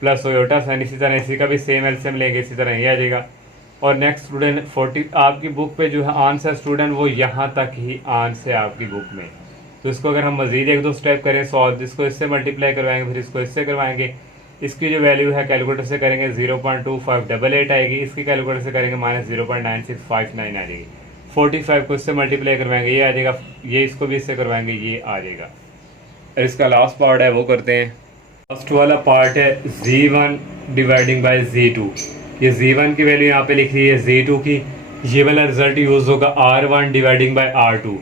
प्लस अयोटा साइन। इसी तरह इसी का भी सेम एलसीएम लेंगे, इसी तरह ये आ जाएगा। और नेक्स्ट स्टूडेंट 40 आपकी बुक पे जो है आंसर स्टूडेंट वो यहाँ तक ही आंसर है आपकी बुक में। तो इसको अगर हम मज़ीद 1-2 स्टेप करें सॉल्व, इसको इससे मल्टीप्लाई करवाएंगे, फिर इसको इससे करवाएंगे, इसकी जो वैल्यू है कैलकुलेटर से करेंगे 0.2588 आएगी, इसकी कैलकुलेटर से करेंगे -0.9659 आ जाएगी। 45 को इससे मल्टीप्लाई करवाएंगे ये आ जाएगा, ये इसको भी इससे करवाएंगे ये आ जाएगा। और इसका लास्ट पार्ट है वो करते हैं। लास्ट वाला पार्ट है Z1 डिवाइडिंग बाय Z2। ये Z1 की वैल्यू यहाँ पे लिख ली है, Z2 की ये वाला रिजल्ट यूज़ होगा R1 dividing by R2।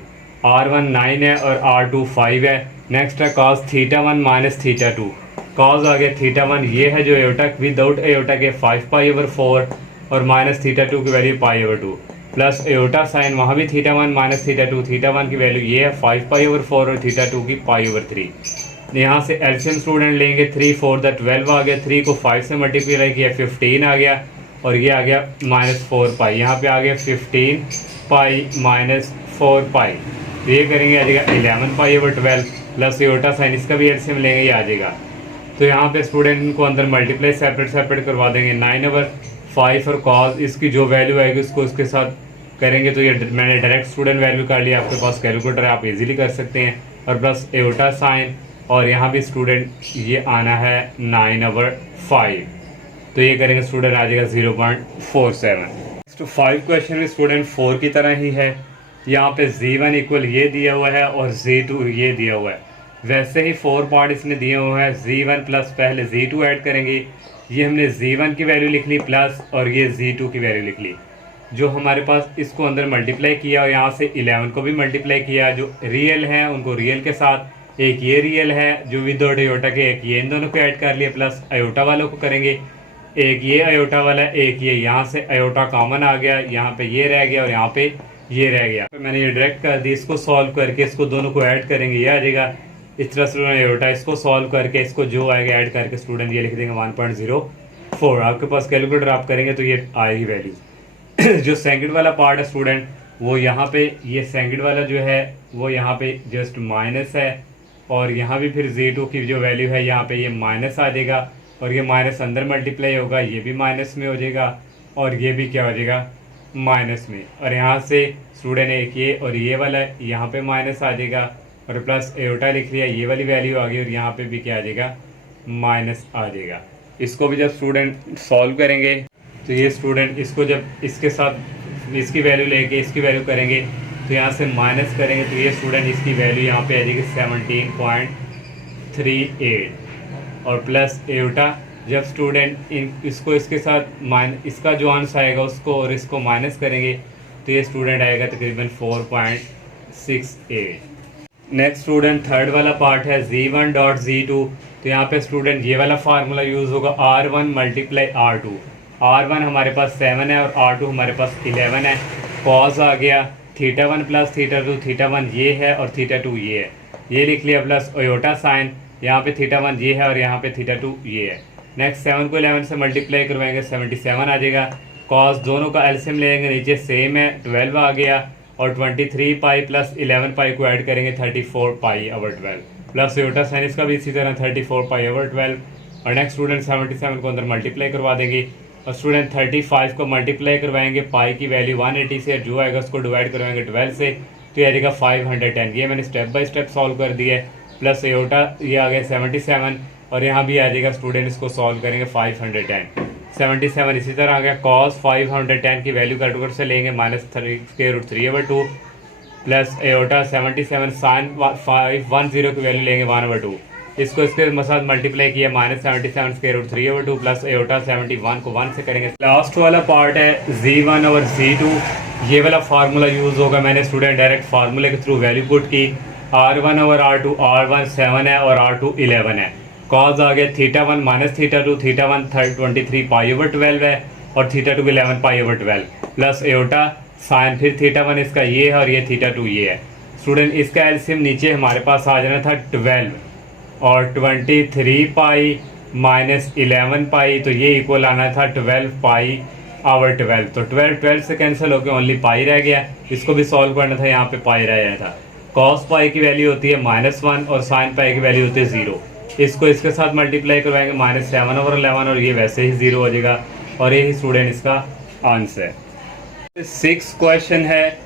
R1 9 है और R2 5 है। नेक्स्ट है cos θ1 माइनस θ2। cos आ गया θ1 ये है जो एयोटा विदाउट एयोटा के 5π/4 और माइनस θ2 की वैल्यू π/2 प्लस एयोटा साइन वहाँ भी θ1 माइनस θ2। θ1 की वैल्यू ये है 5π/4 और θ2 की π/3। यहाँ से एलसीएम स्टूडेंट लेंगे 3 4 12 आ गया, 3 को 5 से मल्टीप्लाई किया 15 आ गया और ये आ गया -4π। यहाँ पे आ गया 15π माइनस 4π, तो ये करेंगे आ जाएगा 11π/12 प्लस एयोटा साइन इसका भी एलसीएम लेंगे ये आ जाएगा। तो यहाँ पे स्टूडेंट इनको अंदर मल्टीप्लाई सेपरेट करवा देंगे 9/5 और कॉस इसकी जो वैल्यू आएगी उसको उसके साथ करेंगे। तो ये मैंने डायरेक्ट स्टूडेंट वैल्यू कर लिया, आपके पास कैलकुलेटर है आप इजीली कर सकते हैं। और प्लस एयोटा साइन और यहाँ भी स्टूडेंट ये आना है 9/5, तो ये करेंगे स्टूडेंट आ जाएगा 0.47। तो 5 क्वेश्चन में स्टूडेंट 4 की तरह ही है। यहाँ पे Z1 इक्वल ये दिया हुआ है और Z2 ये दिया हुआ है। वैसे ही 4 पार्ट इसने दिए हुए हैं। Z1 प्लस पहले Z2 ऐड करेंगे, ये हमने Z1 की वैल्यू लिख ली प्लस और ये Z2 की वैल्यू लिख ली। जो हमारे पास इसको अंदर मल्टीप्लाई किया और यहाँ से 11 को भी मल्टीप्लाई किया। जो रियल है उनको रियल के साथ, एक ये रियल है जो विदाउट अयोटा के, एक ये इन दोनों को ऐड कर लिया प्लस अयोटा वालों को करेंगे। एक ये अयोटा वाला, एक ये, यहाँ से अयोटा कॉमन आ गया, यहाँ पे ये रह गया और यहाँ पे ये रह गया। तो मैंने ये डायरेक्ट कर दी, इसको सॉल्व करके इसको दोनों को ऐड करेंगे ये आ जाएगा। इस तरह स्टूडेंट अयोटा इसको सॉल्व करके इसको जो आएगा ऐड करके स्टूडेंट ये लिख देंगे 1.04। आपके पास कैलकुलेटर आप करेंगे तो ये आएगी वैल्यू। जो सेकंड वाला पार्ट है स्टूडेंट वो यहाँ पे, ये सेकंड वाला जो है वो यहाँ पे जस्ट माइनस है और यहाँ भी फिर Z2 की जो वैल्यू है यहाँ पे ये माइनस आ जाएगा और ये माइनस अंदर मल्टीप्लाई होगा, ये भी माइनस में हो जाएगा और ये भी क्या हो जाएगा माइनस में। और यहाँ से स्टूडेंट एक ये और ये वाला यहाँ पे माइनस आ जाएगा और प्लस एयोटा लिख लिया, ये वाली वैल्यू आ गई और यहाँ पे भी क्या आ जाएगा माइनस आ जाएगा। इसको भी जब स्टूडेंट सॉल्व करेंगे तो ये स्टूडेंट इसको जब इसके साथ इसकी वैल्यू लेके इसकी वैल्यू करेंगे तो यहाँ से माइनस करेंगे तो ये स्टूडेंट इसकी वैल्यू यहाँ पे आ जाएगी 17.38 और प्लस एयोटा जब स्टूडेंट इसको इसके साथ इसका जो आंसर आएगा उसको और इसको माइनस करेंगे तो ये स्टूडेंट आएगा तकरीबन 4.68। नेक्स्ट स्टूडेंट थर्ड वाला पार्ट है Z1 डॉट Z2। तो यहाँ पे स्टूडेंट ये वाला फार्मूला यूज़ होगा R1 मल्टीप्लाई R2। R1 हमारे पास 7 है और R2 हमारे पास 11 है। कॉस आ गया θ1 प्लस θ2, θ1 ये है और θ2 ये है, ये लिख लिया प्लस अयोटा साइन, यहाँ पे θ1 ये है और यहाँ पे θ2 ये है। नेक्स्ट 7 को 11 से मल्टीप्लाई करवाएंगे 77 आ जाएगा। कॉस दोनों का एलसीएम लेंगे, नीचे सेम है 12 आ गया और 23π प्लस 11π को ऐड करेंगे 34π/12 प्लस अयोटा साइन इसका भी इसी तरह 34π/12। और नेक्स्ट स्टूडेंट 77 को अंदर मल्टीप्लाई करवा देंगे और स्टूडेंट 35 को मल्टीप्लाई करवाएंगे, पाई की वैल्यू 180 से, जो आएगा उसको डिवाइड करवाएंगे 12 से तो ये आ जाएगा 510। ये मैंने स्टेप बाय स्टेप सॉल्व कर दिया है। प्लस एयोटा ये आ गया 77 और यहाँ भी आ जाएगा स्टूडेंट इसको सॉल्व करेंगे 510। 77 इसी तरह आ गया। कॉस 510 की वैल्यू कैलकुलेटर से लेंगे -3√3/2 प्लस एयोटा 77 साइन 510 की वैल्यू लेंगे 1/2, इसको इसके साथ मल्टीप्लाई किया -77√3/2 प्लस एयोटा 71 को 1 से करेंगे। लास्ट वाला पार्ट है Z1 और Z2। ये वाला फार्मूला यूज़ होगा, मैंने स्टूडेंट डायरेक्ट फार्मूले के थ्रू वैल्यू पुट की। R1 और R2, R1 7 है और R2 11 है। कॉस आ गया θ1 माइनस θ2, θ1 23π/12 है और θ2 11π/12 प्लस एयोटा साइन फिर θ1 इसका ये है और ये θ2 ये है। स्टूडेंट इसका एलसीएम नीचे हमारे पास आ जाना था 12 और 23π माइनस 11π, तो ये इक्वल आना था 12π/12। तो 12 से कैंसिल होकर ओनली पाई रह गया, इसको भी सॉल्व करना था, यहाँ पे पाई रह गया था। कॉस पाई की वैल्यू होती है -1 और साइन पाई की वैल्यू होती है 0। इसको इसके साथ मल्टीप्लाई करवाएंगे -7/11 और ये वैसे ही 0 हो जाएगा और यही स्टूडेंट इसका आंसर। 6 क्वेश्चन है,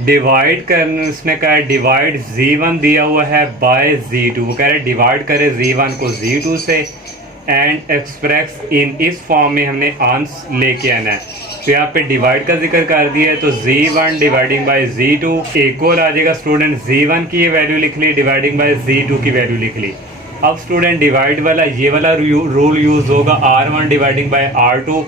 डिवाइड करने, उसने कहा है डिवाइड Z1 दिया हुआ है बाय Z2। वो कह रहे हैं डिवाइड करें Z1 को Z2 से एंड एक्सप्रेस इन, इस फॉर्म में हमने आंसर लेके आना है। तो यहाँ पे डिवाइड का जिक्र कर दिया है, तो Z1 dividing by Z2 equal आ जाएगा स्टूडेंट Z1 की वैल्यू लिख ली, डिवाइडिंग बाय Z2 की वैल्यू लिख ली। अब स्टूडेंट डिवाइड वाला ये वाला रूल यूज़ होगा, R1 dividing by R2,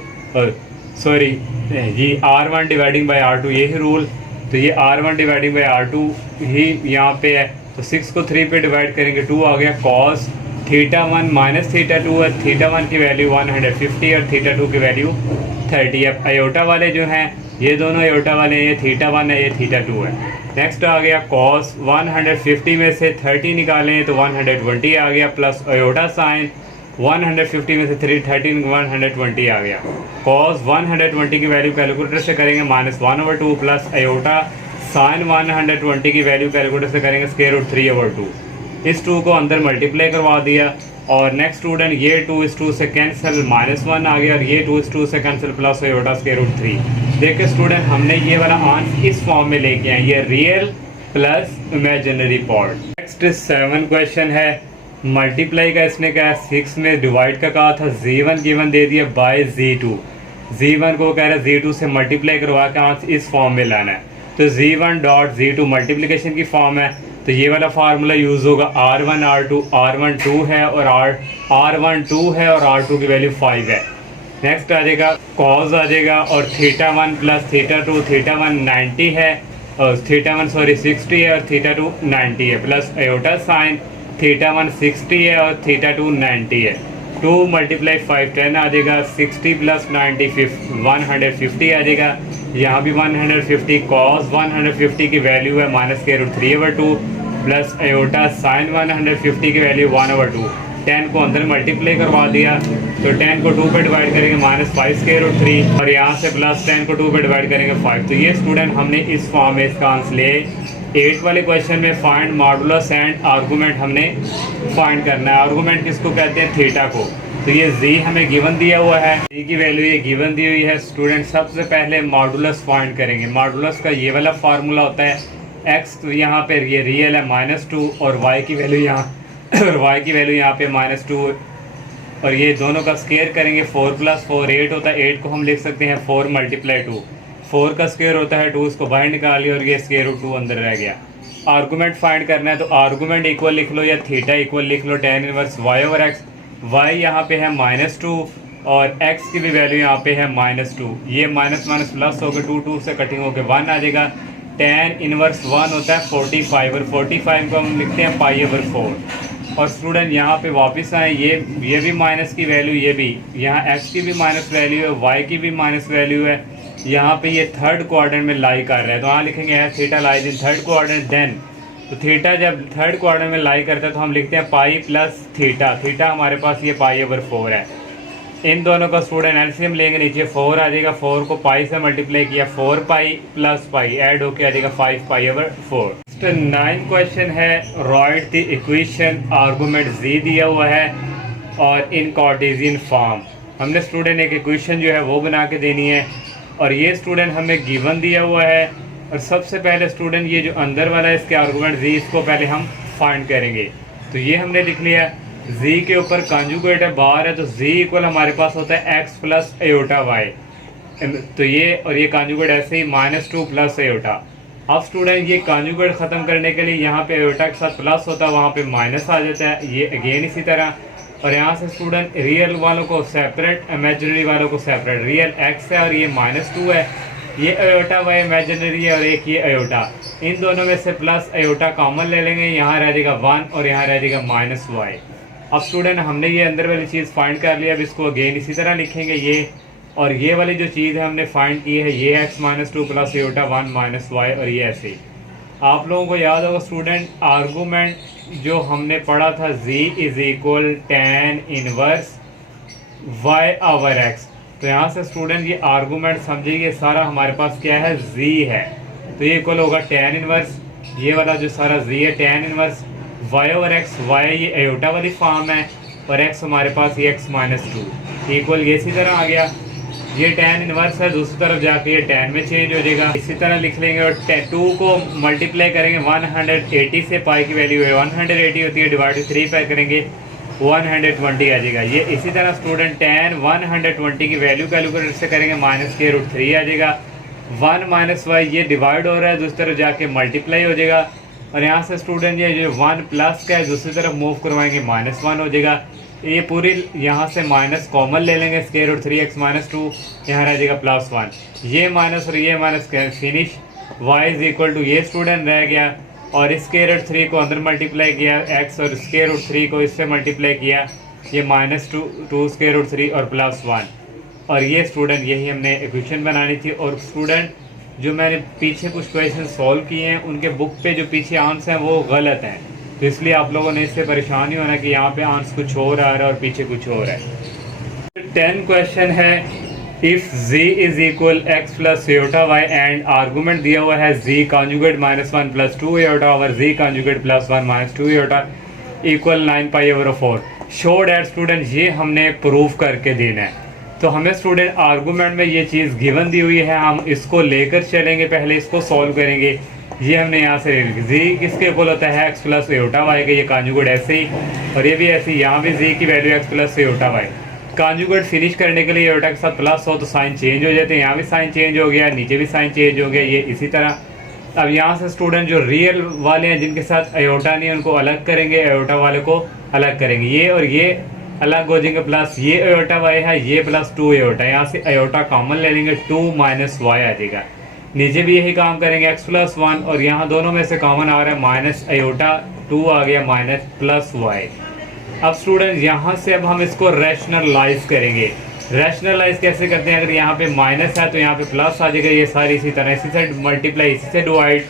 sorry जी R1 डिवाइडिंग बाय R2, यही रूल। तो ये R1 डिवाइडिंग बाय R2 ही यहाँ पे है, तो 6 को 3 पे डिवाइड करेंगे, 2 आ गया cos θ1 माइनस θ2 है, θ1 की वैल्यू 150 और θ2 की वैल्यू 30 है। अयोटा वाले जो हैं ये दोनों अयोटा वाले हैं, ये θ1 है, ये θ2 है। नेक्स्ट आ गया cos 150 में से 30 निकालें तो 120 आ गया, प्लस अयोटा साइन 150 में से 13 120 आ गया। cos 120 की वैल्यू कैलकुलेटर से करेंगे -1/2 प्लस अयोटा साइन 120 की वैल्यू कैलकुलेटर से करेंगे √3/2। इस 2 को अंदर मल्टीप्लाई करवा दिया और नेक्स्ट स्टूडेंट ये 2 इस 2 से कैंसिल -1 आ गया और ये 2 इस 2 से कैंसिल प्लस अयोटा √3। देखिए स्टूडेंट हमने ये वाला आंसर इस फॉर्म में लेके आए, ये real plus imaginary part. Next 7 question है मल्टीप्लाई का, इसने कहा 6 में डिवाइड का कहा था, Z1 गिवन दे दिया बाय Z2, Z1 को कह रहा है Z2 से मल्टीप्लाई करवा के आंसर इस फॉर्म में लाना है। तो Z1 डॉट Z2 मल्टीप्लिकेशन की फॉर्म है, तो ये वाला फार्मूला यूज़ होगा R1 R2, R1 2 है और R1 2 है और R2 की वैल्यू 5 है। नेक्स्ट आ जाएगा cos आ जाएगा और θ1 प्लस θ2, θ1 90 है और θ1 सॉरी 60 है और θ2 90 है, प्लस अयोटा साइन θ1 60 है और θ2 90 है। 2 × 5 10 आ जाएगा, 60 प्लस 90 150 आ जाएगा, यहाँ भी 150। cos 150 की वैल्यू है -√3/2 प्लस अयोटा साइन 150 की वैल्यू 1/2। 10 को अंदर मल्टीप्लाई करवा दिया, तो 10 को 2 पे डिवाइड करेंगे -5√3 और यहाँ से प्लस 10 को 2 पे डिवाइड करेंगे 5। तो ये स्टूडेंट हमने इस फॉर्म में इसका आंसर ले। 8 वाले क्वेश्चन में फाइंड मॉडुलस एंड आर्गूमेंट हमने फाइंड करना है। आर्गूमेंट किसको कहते हैं? थीटा को। तो ये z हमें गिवन दिया हुआ है, z की वैल्यू ये गिवन दी हुई है। स्टूडेंट सबसे पहले मॉडुलस फाइंड करेंगे। मॉडुलस का ये वाला फार्मूला होता है x, तो यहाँ पे ये रियल है -2 और y की वैल्यू यहाँ और y की वैल्यू यहाँ पे -2 और ये दोनों का स्क्वायर करेंगे। 4 + 4 8 होता है। 8 को हम लिख सकते हैं 4 × 2। 4 का स्क्वायर होता है 2, इसको बाहर निकाल लिया और ये √2 अंदर रह गया। आर्गूमेंट फाइंड करना है तो आर्गूमेंट इक्वल लिख लो या थीटा इक्वल लिख लो tan इनवर्स y/x। y यहाँ पे है -2 और x की भी वैल्यू यहाँ पे है -2। ये माइनस माइनस प्लस हो गए, 2 से कटिंग होकर 1 आ जाएगा। tan इनवर्स 1 होता है 45 और 45 को हम लिखते हैं π/4। और स्टूडेंट यहाँ पे वापस आए, ये भी माइनस की वैल्यू, ये भी यहाँ x की भी माइनस वैल्यू है, y की भी माइनस वैल्यू है। यहाँ पे ये थर्ड क्वाड्रेंट में लाई कर रहा है तो यहाँ लिखेंगे theta lies in third quadrant. Then तो थीटा जब थर्ड क्वाड्रेंट में लाई करता है तो हम लिखते हैं पाई प्लस थीटा। थीटा हमारे पास ये π/4 है। इन दोनों का स्टूडेंट एलसीएम लेंगे, नीचे 4 आ जाएगा। 4 को पाई से मल्टीप्लाई किया, 4π + π ऐड होके आ जाएगा 5π/4। 9 क्वेश्चन है right the equation, argument z दिया हुआ है और इन कार्टेशियन फॉर्म। हमने स्टूडेंट एक इक्वेशन जो है वो बना के देनी है और ये स्टूडेंट हमें गिवन दिया हुआ है। और सबसे पहले स्टूडेंट ये जो अंदर वाला है इसके आर्गूमेंट z, इसको पहले हम फाइंड करेंगे। तो ये हमने लिख लिया, z के ऊपर कॉन्जुगेट है बाहर है, तो z इक्वल हमारे पास होता है x प्लस अयोटा y। तो ये और ये कॉन्जुगेट ऐसे ही -2 प्लस अयोटा। अब स्टूडेंट ये कॉन्जुगेट ख़त्म करने के लिए यहाँ पे अयोटा के साथ प्लस होता है, वहाँ पे माइनस आ जाता है, ये अगेन इसी तरह। और यहाँ से स्टूडेंट रियल वालों को सेपरेट, इमेजिनरी वालों को सेपरेट। रियल x है और ये -2 है, ये अयोटा y इमेजिनरी है और एक ये अयोटा। इन दोनों में से प्लस अयोटा कॉमन ले लेंगे, यहाँ रह जाएगा 1 और यहाँ रह जाएगा -y। अब स्टूडेंट हमने ये अंदर वाली चीज़ फाइंड कर लिया। अब इसको अगेन इसी तरह लिखेंगे ये, और ये वाली जो चीज़ है हमने फाइंड की है ये x -2 प्लस अयोटा 1 -y और ये ऐसे ही। आप लोगों को याद होगा स्टूडेंट आर्गूमेंट जो हमने पढ़ा था z = tan इनवर्स y/x। तो यहाँ से स्टूडेंट ये आर्गूमेंट समझिए, सारा हमारे पास क्या है z है, तो ये इक्वल होगा tan इनवर्स, ये वाला जो सारा z है tan इनवर्स y/x। y ये अयोटा वाली फॉर्म है और x हमारे पास ये x -2 इक्वल ये इसी तरह आ गया। ये tan इनवर्स है, दूसरी तरफ जाके ये tan में चेंज हो जाएगा, इसी तरह लिख लेंगे। और 2 को मल्टीप्लाई करेंगे 180 से, पाई की वैल्यू है 180 होती है, डिवाइड 3 पे करेंगे 120 आ जाएगा। ये इसी तरह स्टूडेंट tan 120 की वैल्यू कैलकुलेटर से करेंगे -√3 आ जाएगा। 1 माइनस वाई ये डिवाइड हो रहा है, दूसरी तरफ जाके मल्टीप्लाई हो जाएगा। और यहाँ से स्टूडेंट ये जो 1 प्लस का है दूसरी तरफ मूव करवाएंगे -1 हो जाएगा। ये पूरी यहाँ से माइनस कॉमन ले लेंगे, √3x - 2 यहाँ रह जाएगा +1। ये माइनस और ये minus finish. y is equal to ये स्टूडेंट रह गया और इस √3 को अंदर मल्टीप्लाई किया x और √3 को इससे मल्टीप्लाई किया, ये -2 √3 और +1। और ये स्टूडेंट यही हमने इक्वेशन बनानी थी। और स्टूडेंट जो मैंने पीछे कुछ क्वेश्चन सॉल्व किए हैं उनके बुक पे जो पीछे आंसर हैं वो गलत हैं, तो इसलिए आप लोगों ने इससे परेशान नहीं होना कि यहाँ पे आंसर कुछ और आ रहा है और पीछे कुछ और है। 10 क्वेश्चन है, if z is equal x plus iota y and argument दिया हुआ है z conjugate -1 plus 2 Etah over z conjugate +1 - 2 Etah equal 9π/4। Show that student ये हमने प्रूफ करके देना है। तो हमें स्टूडेंट आर्गूमेंट में ये चीज़ गिवन दी हुई है, हम इसको लेकर चलेंगे, पहले इसको सॉल्व करेंगे। ये हमने यहाँ से z किसके इक्वल होता है x प्लस एटा y के, ये कॉन्जुगेट ऐसे ही और ये भी ऐसे ही, यहाँ भी z की value x plus iota y। Conjugate finish करने के लिए एटा के साथ प्लस हो तो साइन चेंज हो जाते हैं, यहाँ भी साइन चेंज हो गया, नीचे भी साइन चेंज हो गया, ये इसी तरह। अब यहाँ से स्टूडेंट जो रियल वाले हैं जिनके साथ एटा नहीं है उनको अलग करेंगे, एटा वाले को अलग करेंगे, ये और ये अलग हो जाएंगे, प्लस ये एटा y है, ये +2 एटा, यहाँ से एटा कॉमन ले लेंगे, 2 माइनस y आ जाएगा। नीचे भी यही काम करेंगे x + 1 और यहाँ दोनों में से कॉमन आ रहा है -2 आ गया +y। अब स्टूडेंट यहाँ से अब हम इसको रैशनलाइज करेंगे। रैशनलाइज कैसे करते हैं, अगर यहाँ पे माइनस है तो यहाँ पे प्लस आ जाएगा, ये सारी इसी तरह, इसी से मल्टीप्लाई, इसी से डिवाइड।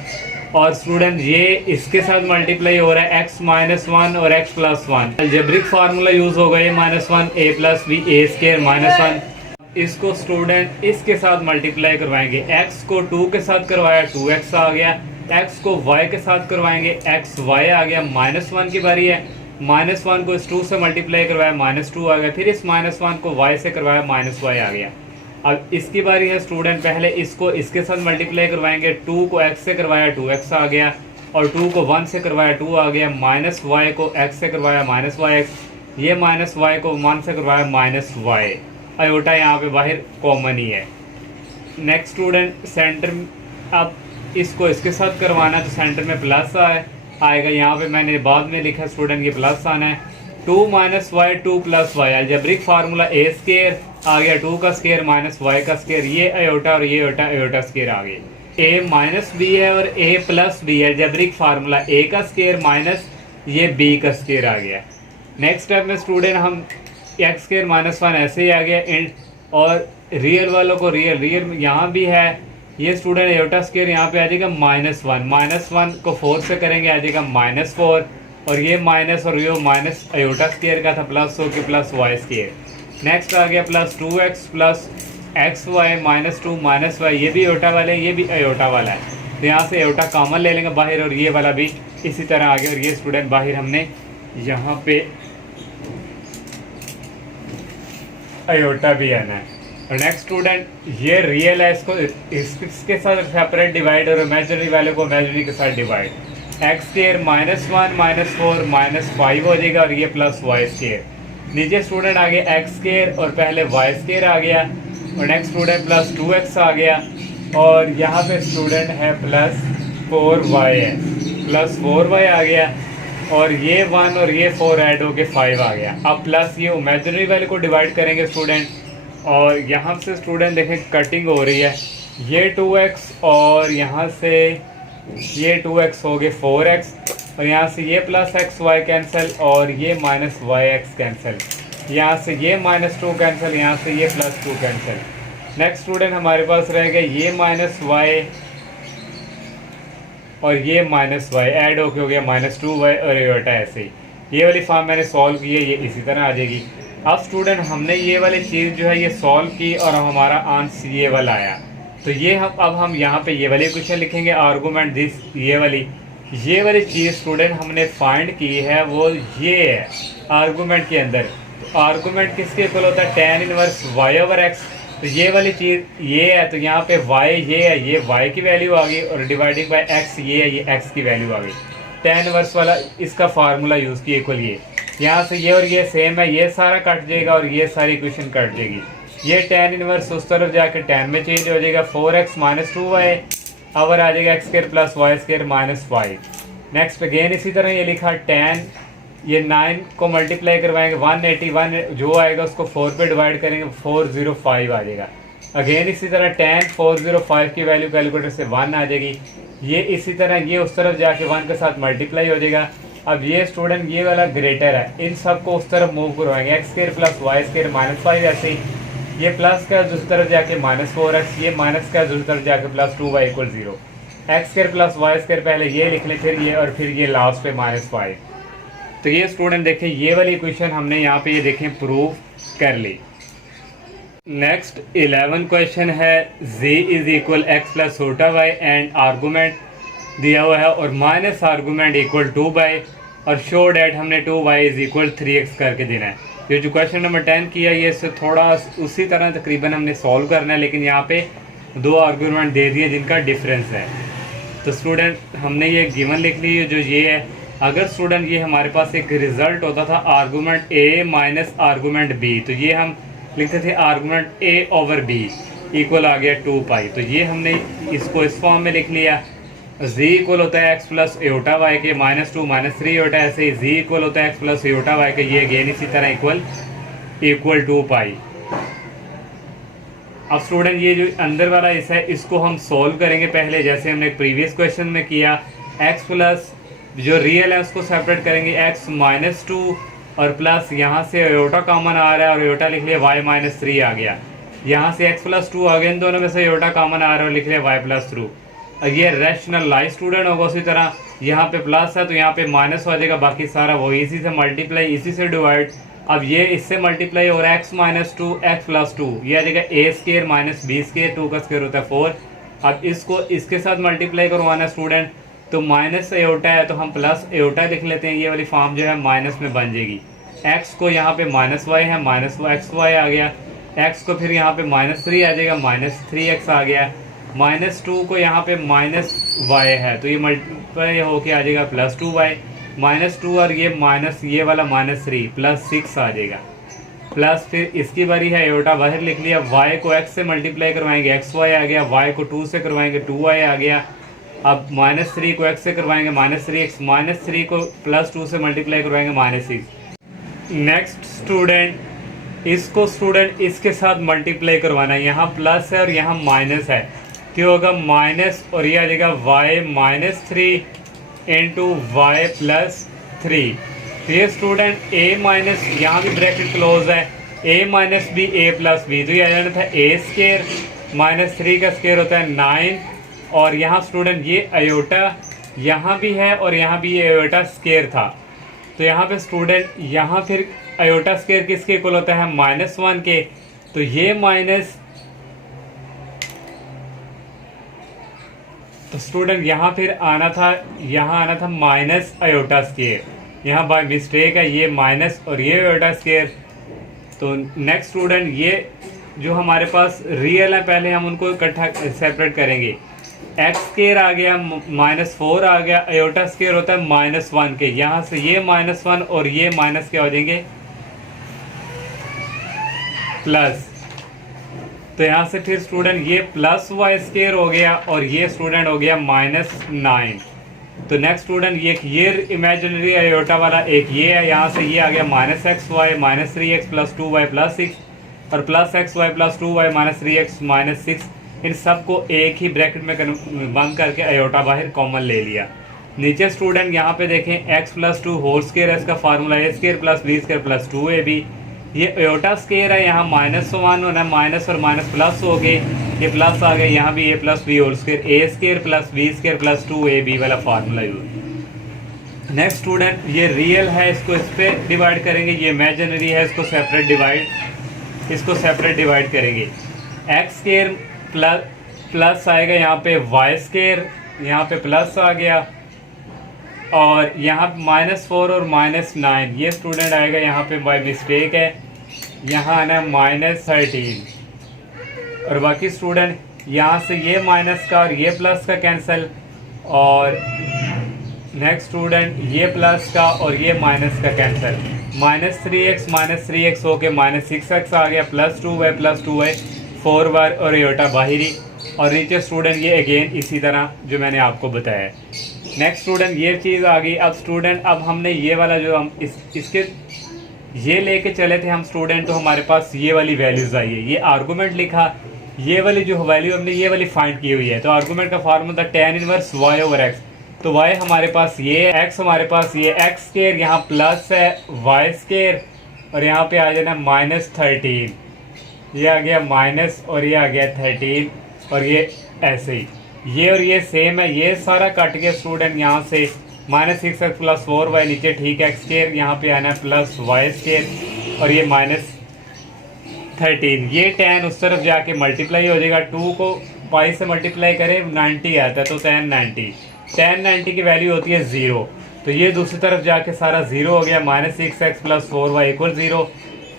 और स्टूडेंट ये इसके साथ मल्टीप्लाई हो रहा है x - 1 और x + 1। अलजेब्रिक फार्मूला यूज होगा, a - 1 a + b a² - 1। इसको स्टूडेंट इसके साथ मल्टीप्लाई करवाएंगे, x को 2 के साथ करवाया 2x आ गया, x को y के साथ करवाएंगे xy आ गया, -1 की बारी है, -1 को इस 2 से मल्टीप्लाई करवाया -2 आ गया, फिर इस -1 को y से करवाया -y आ गया। अब इसकी बारी है स्टूडेंट, पहले इसको इसके साथ मल्टीप्लाई करवाएंगे, 2 को x से करवाया 2x आ गया और 2 को 1 से करवाया 2 आ गया, -y को x से करवाया -yx, ये -y को 1 से करवाया -y। आयोटा यहाँ पे बाहर कॉमन ही है। नेक्स्ट स्टूडेंट सेंटर, अब इसको इसके साथ करवाना है तो सेंटर में प्लस आएगा, यहाँ पे मैंने बाद में लिखा स्टूडेंट ये प्लस आना है, 2 - y 2 + y। Algebraic formula a² आ गया, 2 का स्क्वायर -y का स्क्वायर, ये आयोटा और ये आयोटा स्क्वायर आ गए, a - b है और a + b है। अलजेब्रिक फार्मूला a का स्क्वायर माइनस ये b का स्क्वायर आ गया। नेक्स्ट स्टेप में स्टूडेंट हम x² - 1 ऐसे ही आ गया, और रियल वालों को रियल यहाँ भी है, ये स्टूडेंट एटा स्क्वायर यहाँ पे आ जाएगा -1 को 4 से करेंगे आ जाएगा -4, और ये माइनस और ये माइनस एटा स्क्वायर का था, प्लस हो के +y²। नेक्स्ट आ गया +2x + xy -2 -y, ये भी एटा वाले हैं, ये भी एटा वाला है, तो यहाँ से एटा कॉमन ले लेंगे बाहर, और ये वाला भी इसी तरह आ गया, और ये स्टूडेंट बाहर हमने यहाँ पे एटा भी आना है। और नेक्स्ट स्टूडेंट ये रियल है, इसके साथ सेपरेट डिवाइड और इमेजिनरी वाले को इमेजिनरी के साथ डिवाइड, x² -1 -4 -5 हो जाएगा, और ये +y²। नीचे स्टूडेंट आ गया x² और पहले y² आ गया, और नेक्स्ट स्टूडेंट +2x आ गया, और यहाँ पे स्टूडेंट है +4y है, +4y आ गया, और ये 1 और ये 4 ऐड होके 5 आ गया। अब प्लस ये इमेजिनरी वाले को डिवाइड करेंगे स्टूडेंट, और यहाँ से स्टूडेंट देखें कटिंग हो रही है, ये 2x और यहाँ से ये 2x हो गए 4x, और यहाँ से ये +xy कैंसिल और ये -yx कैंसिल, यहाँ से ये -2 कैंसिल, यहाँ से ये +2 कैंसिल। नेक्स्ट स्टूडेंट हमारे पास रह गया ये -y और ये -y ऐड होके हो गया -2y, और एटा ऐसे ही। ये वाली फॉर्म मैंने सॉल्व की है, ये इसी तरह आ जाएगी। अब स्टूडेंट हमने ये वाली चीज़ जो है ये सॉल्व की और हमारा आंसर ये वाला आया, तो ये हम यहाँ पे ये वाली क्वेश्चन लिखेंगे, आर्गूमेंट दिस, ये वाली चीज़ स्टूडेंट हमने फाइंड की है वो ये है आर्गूमेंट के अंदर। तो आर्गूमेंट किसके इक्वल होता है, tan इनवर्स y/x, तो ये वाली चीज़ ये है, तो यहाँ पे y ये है, ये y की वैल्यू आ गई, और डिवाइडिंग बाय x ये है, ये x की वैल्यू आ गई। tan इनवर्स वाला इसका फार्मूला यूज़ किया इक्वल ये, यहाँ से ये और ये सेम है, ये सारा कट जाएगा और ये सारी इक्वेशन कट जाएगी। ये tan इनवर्स उस तरफ जाके tan में चेंज हो जाएगा, 4x माइनस 2y और आ जाएगा x square plus Y square minus 5। Next again इसी तरह ये लिखा tan, ये 9 को मल्टीप्लाई करवाएंगे 181 जो आएगा उसको 4 पे डिवाइड करेंगे 405 आ जाएगा। अगेन इसी तरह tan 405 की वैल्यू कैलकुलेटर से 1 आ जाएगी। ये इसी तरह ये उस तरफ जाके 1 के साथ मल्टीप्लाई हो जाएगा। अब ये स्टूडेंट ये वाला ग्रेटर है, इन सबको उस तरफ मूव करवाएंगे x square plus Y square minus 5। ऐसे ही ये प्लस का दूसरी तरफ जाके माइनस 4x, ये माइनस का दूसरी तरफ जाके plus 2y equal 0। X square plus Y square पहले ये लिख लें, फिर ये और फिर ये लास्ट पे माइनस 5। तो ये स्टूडेंट देखें ये वाली इक्वेशन हमने यहाँ पे ये देखें प्रूव कर ली। नेक्स्ट 11 क्वेश्चन है z is equal x plus छोटा वाई एंड आर्गूमेंट दिया हुआ है और माइनस आर्गूमेंट इक्वल 2y और शो डेट हमने 2y इज इक्वल 3x करके देना है। ये जो क्वेश्चन नंबर 10 किया ये इससे थोड़ा उसी तरह तकरीबन हमने सॉल्व करना है, लेकिन यहाँ पे दो आर्गूमेंट दे दिए जिनका डिफरेंस है। तो स्टूडेंट हमने ये गिवन लिख ली है जो ये है। अगर स्टूडेंट ये हमारे पास एक रिजल्ट होता था argument a minus argument b, तो ये हम लिखते थे argument a over b equal आ गया 2 तो ये हमने इसको इस फॉर्म में लिख लिया। z इक्वल होता है x प्लस एटा वाई के माइनस 2 माइनस 3 होता है। ऐसे ही z इक्वल होता है x प्लस एटा वाई के, ये अगेन इसी तरह इक्वल 2 अब स्टूडेंट ये जो अंदर वाला हिस्सा है इसको हम सॉल्व करेंगे पहले, जैसे हमने प्रीवियस क्वेश्चन में किया। x प्लस जो रियल है उसको सेपरेट करेंगे x माइनस 2 और प्लस यहाँ से एटा कॉमन आ रहा है और एटा लिख लिया y माइनस 3 आ गया। यहाँ से x प्लस 2 आ गया, इन दोनों में से एटा कॉमन आ रहा है और लिख लिया y प्लस 3। ये रैशनलाइज स्टूडेंट होगा। उसी तरह यहाँ पे प्लस है तो यहाँ पे माइनस हो जाएगा, बाकी सारा वो इसी से मल्टीप्लाई इसी से डिवाइड। अब ये इससे मल्टीप्लाई और x माइनस 2 x प्लस 2 ये आ जाएगा a square minus b square, 2 का स्केयर होता है 4। अब इसको इसके साथ मल्टीप्लाई करवाना स्टूडेंट, तो माइनस एटा है तो हम प्लस एटा लिख लेते हैं। ये वाली फॉर्म जो है माइनस में बन जाएगी। x को यहाँ पे माइनस वाई है, माइनस एक्स वाई आ गया। x को फिर यहाँ पे माइनस 3 आ जाएगा, माइनस 3x आ गया। माइनस 2 को यहाँ पे माइनस वाई है तो ये मल्टीप्लाई होके आ जाएगा प्लस 2y माइनस 2 और ये माइनस ये वाला माइनस 3 प्लस 6 आ जाएगा। प्लस फिर इसकी बारी है एटा बाहर लिख लिया। y को x से मल्टीप्लाई करवाएंगे xy आ गया, y को 2 से करवाएंगे 2y आ गया। अब माइनस 3 को x से करवाएंगे माइनस 3x, माइनस 3 को प्लस 2 से मल्टीप्लाई करवाएंगे माइनस 6। नेक्स्ट स्टूडेंट इसको स्टूडेंट इसके साथ मल्टीप्लाई करवाना है। यहाँ प्लस है और यहाँ माइनस है, क्या होगा माइनस और ये आ जाएगा y minus 3 into Y plus 3। तो ये स्टूडेंट a माइनस यहाँ भी ब्रैकेट क्लोज है, a minus B A plus B, तो ये आ जाना था a स्केयर माइनस 3 का स्केयर होता है 9। और यहाँ स्टूडेंट ये अयोटा यहाँ भी है और यहाँ भी ये अयोटा स्केयर था, तो यहाँ पे स्टूडेंट यहाँ फिर अयोटा स्केयर किसके इक्वल होता है -1 के, तो ये माइनस, तो स्टूडेंट यहाँ फिर आना था माइनस अयोटा स्केयर, यहाँ बाय मिस्टेक है ये माइनस और ये अयोटा स्केयर। तो नेक्स्ट स्टूडेंट ये जो हमारे पास रियल है पहले हम उनको इकट्ठा सेपरेट करेंगे। एक्स स्केयर आ गया -4 आ गया, अयोटा स्केयर होता है -1 के, यहाँ से ये -1 और ये माइनस क्या हो जाएंगे प्लस। तो यहाँ से फिर स्टूडेंट ये प्लस वाई स्केयर हो गया और ये स्टूडेंट हो गया -9। तो नेक्स्ट स्टूडेंट ये इमेजिनरी अयोटा वाला एक ये है, यहाँ से ये आ गया -xy minus 3x plus 2y plus 6 और plus xy plus 2y minus 3x minus 6। इन सबको एक ही ब्रैकेट में बंद करके अयोटा बाहर कॉमन ले लिया। नीचे स्टूडेंट यहाँ पे देखें x प्लस 2 होल स्केयर है, इसका formula a square plus b square plus 2ab। ये अयोटा स्केयर है, यहाँ -1 होना है, माइनस और माइनस प्लस हो गए, ये प्लस आ गए, यहाँ भी a plus B whole square, a square plus b square plus 2ab वाला फार्मूला यूज। नेक्स्ट स्टूडेंट ये रियल है, इसको इस पर डिवाइड करेंगे, ये इमेजिनरी है, इसको सेपरेट डिवाइड करेंगे। एक्स स्केयर प्लस आएगा यहाँ पे वाई स्केयर, यहाँ पे प्लस आ गया और यहाँ -4 और -9 ये स्टूडेंट आएगा यहाँ पे बाय मिस्टेक है, यहाँ आना है -13 और बाकी स्टूडेंट यहाँ से ये माइनस का और ये प्लस का कैंसिल और नेक्स्ट स्टूडेंट ये प्लस का और ये माइनस का कैंसिल। -3x हो के -6x आ गया, +2y 4y और एयोटा बाहरी, और नीचे स्टूडेंट ये अगेन इसी तरह जो मैंने आपको बताया। नेक्स्ट स्टूडेंट ये चीज़ आ गई। अब स्टूडेंट अब हमने ये वाला जो हम इसके ये लेके चले थे हम स्टूडेंट, तो हमारे पास ये वाली वैल्यूज़ आई है, ये आर्गूमेंट लिखा, ये वाली जो वैल्यू हमने ये वाली फाइंड की हुई है। तो आर्गूमेंट का फार्मूला था tan इनवर्स y/x। तो y हमारे पास ये, x हमारे पास ये x स्क्वायर, यहाँ प्लस है y स्क्वायर, और यहाँ पे आ जाना -13, ये आ गया माइनस और ये आ गया 13, और ये ऐसे ही ये और ये सेम है, ये सारा कट गया स्टूडेंट यहाँ से -6x + 4y नीचे ठीक है, x स्क्वायर यहाँ पे आना है प्लस y स्क्वायर, और ये -13, ये tan उस तरफ जाके मल्टीप्लाई हो जाएगा, 2 को पाई से मल्टीप्लाई करें 90 आता है, तो tan 90 की वैल्यू होती है 0, तो ये दूसरी तरफ जाके सारा 0 हो गया, -6x + 4y = 0।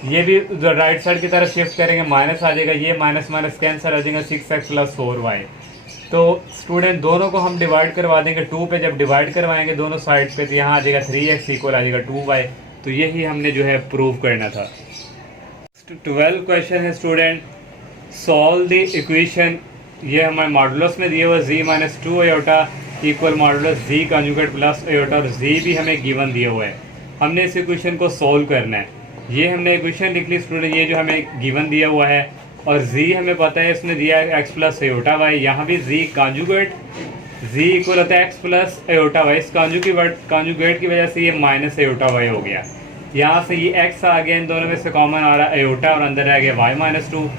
ये भी राइट साइड की तरफ शिफ्ट करेंगे, माइनस आ जाएगा, ये माइनस माइनस कैंसिल आ जाएगा, 6x + 4y। तो स्टूडेंट दोनों को हम डिवाइड करवा देंगे 2 पे, जब डिवाइड करवाएंगे दोनों साइड पे, तो यहाँ आ जाएगा 3x = आ जाएगा 2y। तो यही हमने जो है प्रूव करना था। 12 क्वेश्चन है स्टूडेंट, सॉल्व द इक्वेशन। ये हमारे मॉडुलस में दिया हुआ z - 2 iota equal modulus z conjugate plus iota, और z भी हमें गिवन दिया हुआ है, हमने इस इक्वेशन को सॉल्व करना है। ये हमने इक्वेशन लिख ली स्टूडेंट, ये जो हमें गिवन दिया हुआ है, और z हमें पता है इसने दिया है x + आयोटा y, यहाँ भी z कंजुगेट z इक्वल होता है x + आयोटा y, इस कंजुगेट की वजह से ये माइनस आयोटा y हो गया, यहाँ से ये x आ गया, इन दोनों में से कॉमन आ रहा है आयोटा, और अंदर रह गया y - 2,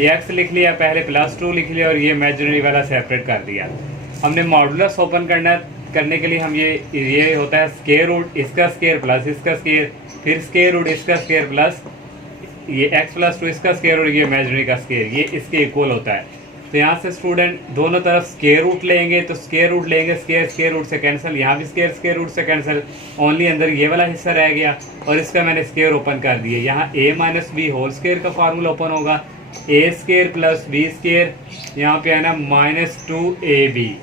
ये x लिख लिया पहले, +2 लिख लिया, और ये इमेजिनरी वाला सेपरेट कर दिया। हमने मॉडुलस ओपन करने के लिए हम ये होता है स्क्वायर रूट, इसका स्क्वायर प्लस इसका स्क्वायर, फिर स्क्वायर रूट इसका स्क्वायर प्लस ये x + 2 इसका स्क्वायर, और ये इमेजिनरी का स्क्वायर, ये इसके इक्वल होता है। तो यहाँ से स्टूडेंट दोनों तरफ स्क्वायर रूट लेंगे, तो स्क्वायर रूट लेंगे, स्क्वायर रूट से कैंसिल, यहाँ भी स्क्वायर रूट से कैंसिल, ओनली अंदर ये वाला हिस्सा रह गया, और इसका मैंने स्क्वायर ओपन कर दिया। यहाँ a - b होल स्क्वायर का फार्मूला ओपन होगा, a² + b², यहाँ पे आना -2ab,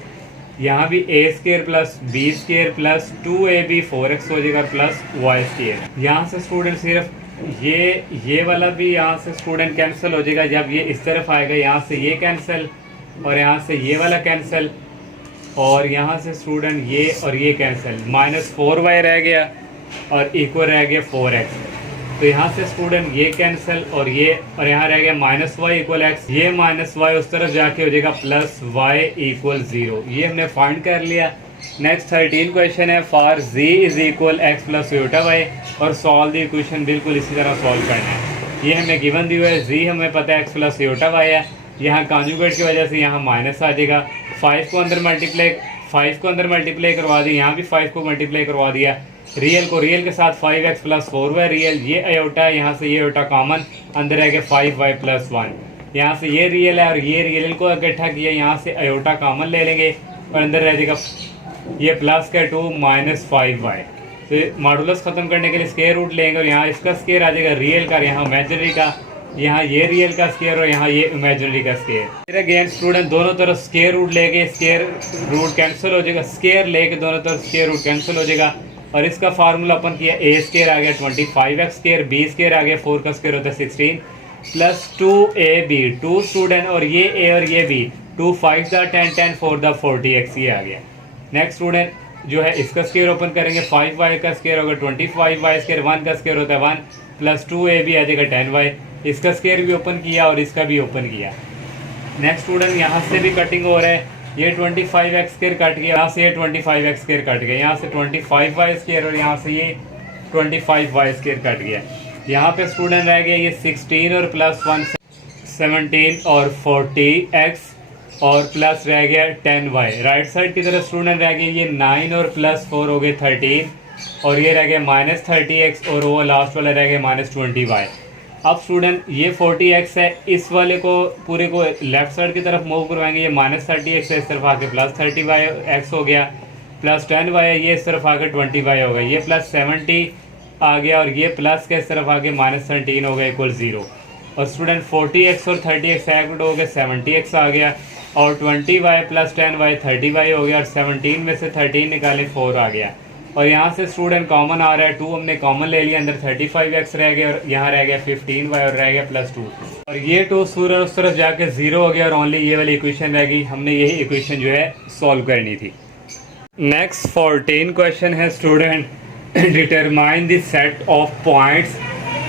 यहाँ भी a² + b² + 2ab 4x हो जाएगा प्लस y²। यहाँ से स्टूडेंट सिर्फ ये वाला भी यहाँ से स्टूडेंट कैंसिल हो जाएगा, जब ये इस तरफ आएगा, यहाँ से ये कैंसिल, और यहाँ से ये वाला कैंसिल, और यहाँ से स्टूडेंट ये और ये कैंसिल, -4y रह गया और इक्वल रह गया 4x। तो यहाँ से स्टूडेंट ये कैंसिल और यहाँ रह गया -y = x, ये -y उस तरफ जाके हो जाएगा +y = 0। ये हमने फाइंड कर लिया। नेक्स्ट 13 क्वेश्चन है, for z = x + iota y, और सॉल्व द इक्वेशन, बिल्कुल इसी तरह सॉल्व करना है। ये हमें गिवन दी हुआ है, z हमें पता है x + आयोटा y है, यहाँ कॉन्जुगेट की वजह से यहाँ माइनस आ जाएगा, 5 को अंदर मल्टीप्लाई करवा दी, यहाँ भी 5 को मल्टीप्लाई करवा दिया, रियल को रियल के साथ 5x + 4y रियल, ये आयोटा, यहाँ से ये आयोटा कॉमन, अंदर रह गया 5y + 1, यहाँ से ये रियल है और ये रियल को इकट्ठा किया, यहाँ से आयोटा कॉमन ले लेंगे, और अंदर रह जाएगा ये प्लस का 2 -5y। तो मॉडुलस ख़त्म करने के लिए स्क्वायर रूट लेंगे, और यहाँ इसका स्क्वायर आ जाएगा रियल का, यहाँ इमेजिनरी का, यहाँ ये रियल का स्क्वायर, और यहाँ ये इमेजिनरी का स्क्वायर। फिर अगेन स्टूडेंट दोनों तरफ स्क्वायर रूट लेके स्क्वायर रूट कैंसिल हो जाएगा, स्क्वायर लेके दोनों तरफ स्क्वायर रूट कैंसिल हो जाएगा, और इसका फार्मूला अपन किया, a² आ गया 25x², b² आ गया 4 का स्क्वायर होता है 16 प्लस 2ab 2 स्टूडेंट, और ये a और ये b 2 5 दा 10 10 4 दा 40x, ये आ गया। नेक्स्ट स्टूडेंट जो है इसका स्क्वायर ओपन करेंगे, 5y का स्क्वायर होगा 25y², 1 का स्क्वायर होता है 1 प्लस 2ab आ जाएगा 10y, इसका स्क्वायर भी ओपन किया और इसका भी ओपन किया। नेक्स्ट स्टूडेंट यहाँ से भी कटिंग हो रहा है, ये 25x² कट गया, यहाँ से ये 25x² कट गया, यहाँ से 25y² और यहाँ से ये 25y² कट गया। यहाँ पे स्टूडेंट रह गया ये 16 और प्लस 1 17 और 40x और प्लस रह गया 10y। राइट साइड की तरफ स्टूडेंट रह गया ये 9 और प्लस 4 हो गए 13 और ये रह गया -30x और वो लास्ट वाला रह गया -20y। अब स्टूडेंट ये 40x है, इस वाले को पूरे को लेफ्ट साइड की तरफ मूव करवाएंगे, ये -30x है, इस तरफ आके +30x हो गया, प्लस 10y है, ये इस तरफ आके 20y हो गया, ये प्लस 70 आ गया और ये प्लस के इस तरफ आके -17 हो गया इक्वल 0। और स्टूडेंट 40x और 30x ऐड हो गया 70x आ गया और 20y प्लस 10y 30y हो गया और 17 में से 13 निकाले 4 आ गया। और यहाँ से स्टूडेंट कॉमन आ रहा है 2 हमने कॉमन ले लिया, अंदर 35x रह गया और यहाँ रह गया 15y और रह गया +2 और ये 2 सूरज उस तरफ जाके 0 हो गया और ओनली ये वाली इक्वेशन रह गई। हमने यही इक्वेशन जो है सॉल्व करनी थी। नेक्स्ट 14 क्वेश्चन है student, determine the set of points.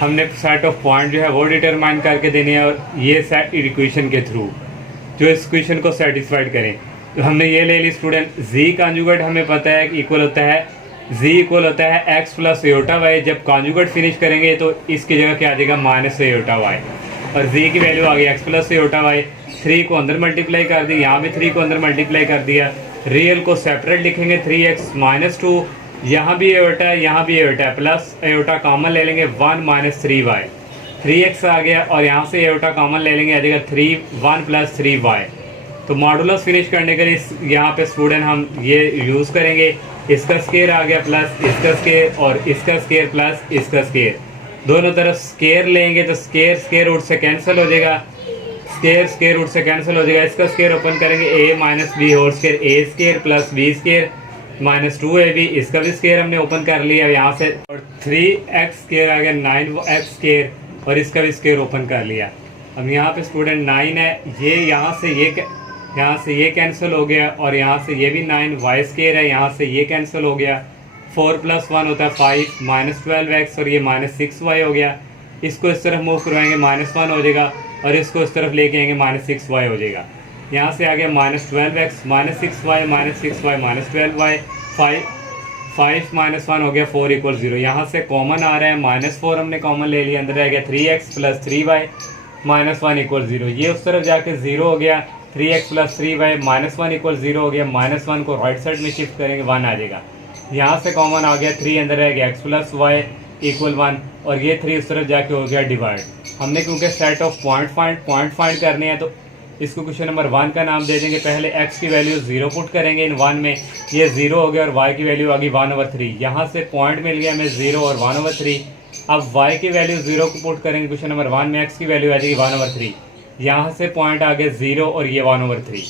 हमने सेट ऑफ पॉइंट जो है वो डिटरमाइन करके देने हैं और ये सेट इक्वेशन के थ्रू जो इस इक्वेशन को सेटिस्फाइड करें। तो हमने ये ले ली स्टूडेंट, z कॉन्जुगेट हमें पता है कि इक्वल होता है z इक्वल होता है x प्लस एयोटा y। जब कॉन्जुगेट फिनिश करेंगे तो इसकी जगह क्या आ जाएगा माइनस एयोटा y और z की वैल्यू आ गई x प्लस एयोटा y। 3 को अंदर मल्टीप्लाई कर दी, यहाँ भी 3 को अंदर मल्टीप्लाई कर दिया। रियल को सेपरेट लिखेंगे 3x माइनस 2, यहाँ भी एयोटा है यहाँ भी एयोटा है, प्लस एयोटा कॉमन ले लेंगे 1 माइनस 3y, 3x आ गया और यहाँ से एयोटा कॉमन ले लेंगे आ जाएगा 1 प्लस 3y। तो मॉडुलस फिनिश करने के लिए यहाँ पे स्टूडेंट हम ये यूज़ करेंगे, इसका स्केयर आ गया प्लस इसका स्केयर और इसका स्केयर प्लस इसका स्केयर, दोनों तरफ स्केयर लेंगे तो स्केयर स्केयर रूट से कैंसिल हो जाएगा, स्केयर स्केयर रूट से कैंसिल हो जाएगा। इसका स्केयर ओपन करेंगे a minus B whole square, A square plus B square minus 2ab, इसका भी स्केयर हमने ओपन कर लिया यहाँ से और 3x स्केयर आ गया 9x स्केयर और इसका भी स्केयर ओपन कर लिया। अब यहाँ पे स्टूडेंट 9 है, ये यहाँ से ये कैंसिल हो गया और यहाँ से ये भी 9y स्केयर है, यहाँ से ये कैंसिल हो गया। 4 + 1 होता है 5 माइनस 12x और ये माइनस 6y हो गया। इसको इस तरफ मूव करवाएंगे माइनस 1 हो जाएगा और इसको इस तरफ लेके आएंगे माइनस 6y हो जाएगा। यहाँ से आ गया minus 12x minus 6y minus 6y minus 12y, 5 minus 1 हो गया 4 = 0। यहाँ से कॉमन आ रहा है -4 हमने कॉमन ले लिया, अंदर रह गया 3x प्लस 3y माइनस 1 = 0। ये उस तरफ जाके 0 हो गया, 3x प्लस 3y माइनस 1 = 0 हो गया। -1 को राइट साइड में शिफ्ट करेंगे 1 आ जाएगा। यहाँ से कॉमन आ गया 3, अंदर रह गया x प्लस y = 1 और ये 3 उस तरफ जाके हो गया डिवाइड। हमने क्योंकि सेट ऑफ पॉइंट फाइंड करने हैं तो इसको क्वेश्चन नंबर 1 का नाम दे देंगे। पहले x की वैल्यू 0 पुट करेंगे इन 1 में, ये 0 हो गया और y की वैल्यू आ गई 1/3। यहाँ से पॉइंट मिल गया हमें 0 और 1/3। अब y की वैल्यू 0 को पुट करेंगे क्वेश्चन नंबर 1 में, x की वैल्यू आ जाएगी 1/3। यहाँ से पॉइंट आ गया 0 और ये 1/3।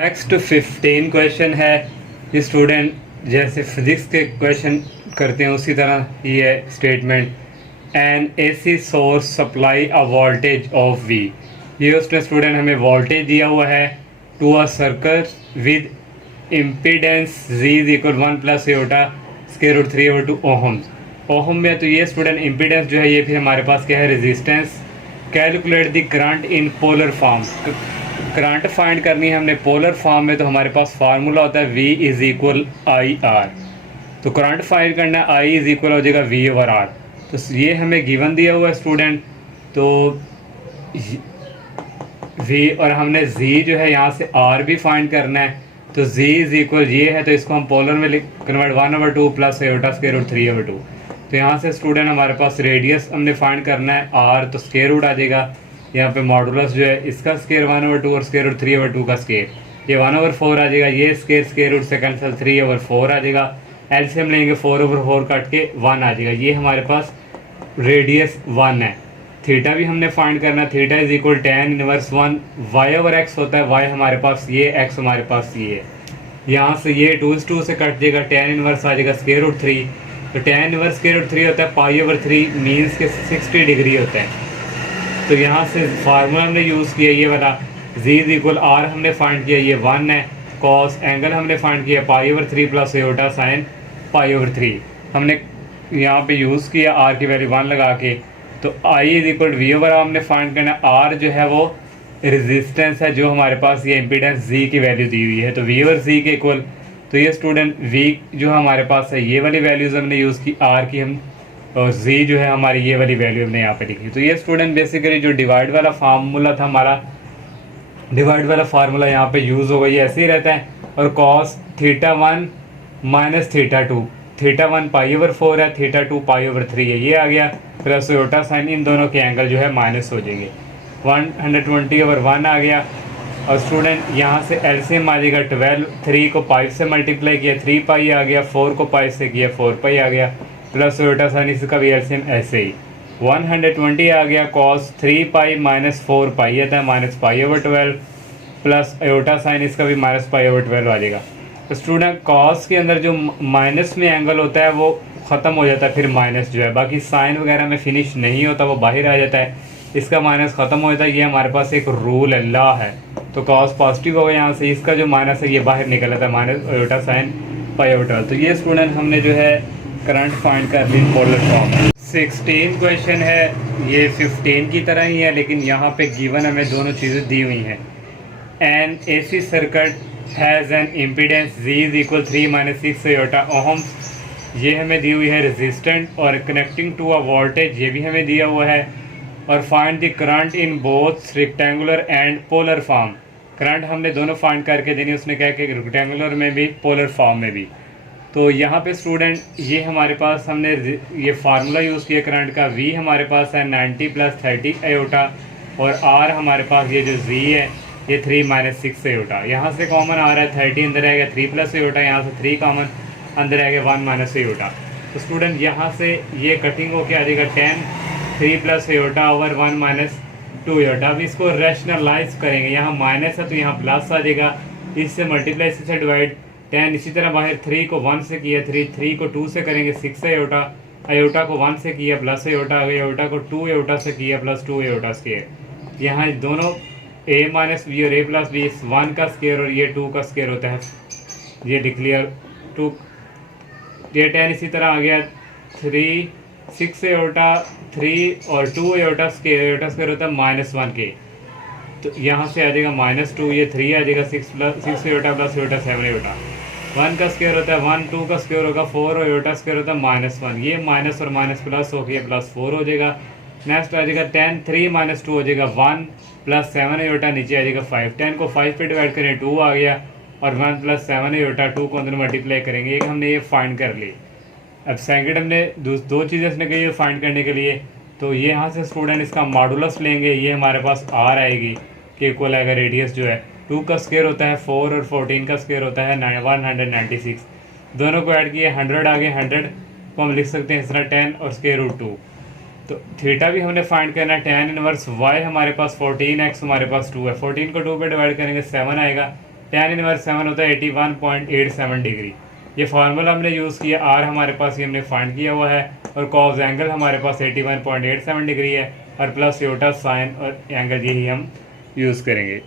नेक्स्ट 15 क्वेश्चन है, ये स्टूडेंट जैसे फिजिक्स के क्वेश्चन करते हैं उसी तरह ये statement, an AC source supply a voltage of V। ये उसने स्टूडेंट हमें वोल्टेज दिया हुआ है to a circle with impedance Z = 1 + iota √3/2 ohm में। तो ये स्टूडेंट इम्पीडेंस जो है ये फिर हमारे पास क्या है resistance. Calculate the current in polar form, current find करनी है हमने पोलर फॉर्म में, तो हमारे पास फार्मूला होता है V = IR। तो करंट फाइंड करना है, I = हो जाएगा V/R। तो ये हमें गिवन दिया हुआ है स्टूडेंट, तो V और हमने Z जो है यहाँ से R भी फाइंड करना है। तो Z ये है, तो इसको हम पोलर में कन्वर्ट 1/2 प्लस एयोटा √3/2। तो यहाँ से स्टूडेंट हमारे पास रेडियस हमने फाइंड करना है R, तो स्क्वायर रूट आ जाएगा। यहाँ पे मॉडुलस जो है इसका स्क्वायर 1/2 और √3/2 का स्क्वायर ये 1/4 आ जाएगा। ये स्क्वायर रूट से कैंसिल 3/4 आ जाएगा। एलसीएम लेंगे 4/4 कट के 1 आ जाएगा। ये हमारे पास रेडियस 1 है। थीटा भी हमने फाइंड करना, थीटा = tan 1 y/x होता है, y हमारे पास ये, x हमारे पास ये है। यहाँ से ये 2 से कट जाएगा, tan 1 आ जाएगा √3। तो tan 1 √3 होता है π/3 मीन्स के 60 डिग्री होता है। तो यहाँ से फार्मूला हमने यूज़ किया ये वाला, Z = R हमने फाइंड किया, ये 1 है। कॉस एंगल हमने फाइंड किया π/3 प्लस एयोटा साइन π/3 हमने यहाँ पे यूज़ किया, R की वैल्यू 1 लगा के। तो I = V/R हमने फाइंड करना, R जो है वो रेजिस्टेंस है जो हमारे पास ये इम्पीडेंस Z की वैल्यू दी हुई है, तो V और Z के इक्वल। तो ये स्टूडेंट V जो हमारे पास है ये वाली वैल्यूज़ हमने यूज़ की, R की हम, और Z जो है हमारी ये वाली वैल्यू हमने यहाँ पे लिखी। तो ये स्टूडेंट बेसिकली जो डिवाइड वाला फार्मूला था हमारा, डिवाइड वाला फार्मूला यहाँ पे यूज़ होगा, ये ऐसे ही रहता है। और cos θ1 माइनस θ2, θ1 π/4 है, θ2 π/3 है, ये आ गया। प्लस एयोटा साइन, इन दोनों के एंगल जो है माइनस हो जाएंगे। 120/1 आ गया। और स्टूडेंट यहाँ से एलसीएम आ जाएगा 12, 3 को 5 से मल्टीप्लाई किया 3π आ गया, 4 को 5 से किया 4π आ गया। प्लस एयोटा साइन, इसका भी एलसीएम ऐसे ही 120 आ गया। cos 3π माइनस 4π आता है -π/12 प्लस एयोटा साइन, इसका भी -π/12 आ जाएगा। तो स्टूडेंट कॉस के अंदर जो माइनस में एंगल होता है वो ख़त्म हो जाता है, फिर माइनस जो है बाकी साइन वगैरह में फिनिश नहीं होता, वो बाहर आ जाता है, इसका माइनस ख़त्म हो जाता है। ये हमारे पास एक रूल अल्लाह है। तो कॉस पॉजिटिव हो गया यहाँ से, इसका जो माइनस है ये बाहर निकल जाता है, माइनस आयोटा साइन पायोटा। तो ये स्टूडेंट हमने जो है करंट फाइंड कर ली पोलर फॉर्म में। 16 क्वेश्चन है, ये 15 की तरह ही है, लेकिन यहाँ पे गिवन हमें दोनों चीज़ें दी हुई हैं। An AC circuit has an impedance Z is equal 3 - 6 iota ohms, ये हमें दी हुई है रेजिस्टेंट, और कनेक्टिंग टू अ वोल्टेज ये भी हमें दिया हुआ है। और find the current in both rectangular and polar form, current हमने दोनों फाइंड करके देनी, उसने कहा कि रेक्टेंगुलर में भी पोलर फॉर्म में भी। तो यहाँ पे स्टूडेंट ये हमारे पास हमने ये फार्मूला यूज़ किया करंट का, V हमारे पास है 90 + 30 आयोटा, और R हमारे पास ये जो Z है ये 3 - 6 आयोटा। यहाँ से कॉमन आ रहा है 30 अंदर आएगा, 3 + आयोटा, यहाँ से 3 कॉमन अंदर आएगा 1 - आयोटा। तो स्टूडेंट यहाँ से ये कटिंग होके आ जाएगा 10 3 + आयोटा ओवर 1 - 2 आयोटा। अब इसको रैशनलाइज करेंगे, यहाँ माइनस है तो यहाँ प्लस आ जाएगा, इससे मल्टीप्लाई, इससे डिवाइड 10, इसी तरह बाहर 3 को 1 से किया, 3 को 2 से करेंगे 6 आयोटा, आयोटा को 1 से किया प्लस आयोटा, आयोटा को 2 आयोटा से किया प्लस 2 आयोटा स्क्वायर। यहाँ दोनों a - b और a + b 1 का स्क्वायर और ये 2 का स्क्वायर होता है, ये डिक्लेयर 2, ये 10 इसी तरह आ गया 3 6 आयोटा 3 और 2 आयोटा स्क्वायर होता है -1 के, तो यहाँ से आ जाएगा -2, ये 3 आ जाएगा 6 आयोटा प्लस आयोटा 7 आयोटा, 1 का स्क्वायर होता है 1, 2 का स्क्वायर होगा 4, आयोटा स्क्वायर होता है -1, ये माइनस और माइनस प्लस हो गया +4 हो जाएगा। नेक्स्ट आ जाएगा 10 3 - 2 हो जाएगा 1 + 7 आयोटा, नीचे आ जाएगा 5, 10 को 5 पे डिवाइड करें 2 आ गया, और 1 + 7 आयोटा 2 को अंदर मल्टीप्लाई करेंगे, एक हमने ये फाइंड कर ली। अब सेकंड हमने दो चीज़ें इसने कही फाइंड करने के लिए, तो ये यहाँ से स्टूडेंट इसका मॉडुलस लेंगे, ये हमारे पास R आएगी कि इक्वल आएगा रेडियस जो है 2 का स्क्वायर होता है 4 और 14 का स्क्वायर होता है 196, दोनों को ऐड किए 100 आ गए, 100 को हम लिख सकते हैं इस तरह 10 और √2। तो थीटा भी हमने फाइंड करना है, tan इनवर्स y हमारे पास 14x हमारे पास 2 है, 14 को 2 पे डिवाइड करेंगे 7 आएगा, tan इनवर्स 7 होता है 81.87 डिग्री। ये फार्मूला हमने यूज़ किया, R हमारे पास ये हमने फाइंड किया हुआ है, और कॉज एंगल हमारे पास 81.87 डिग्री है, और प्लस आयोटा साइन और एंगल यही हम यूज़ करेंगे।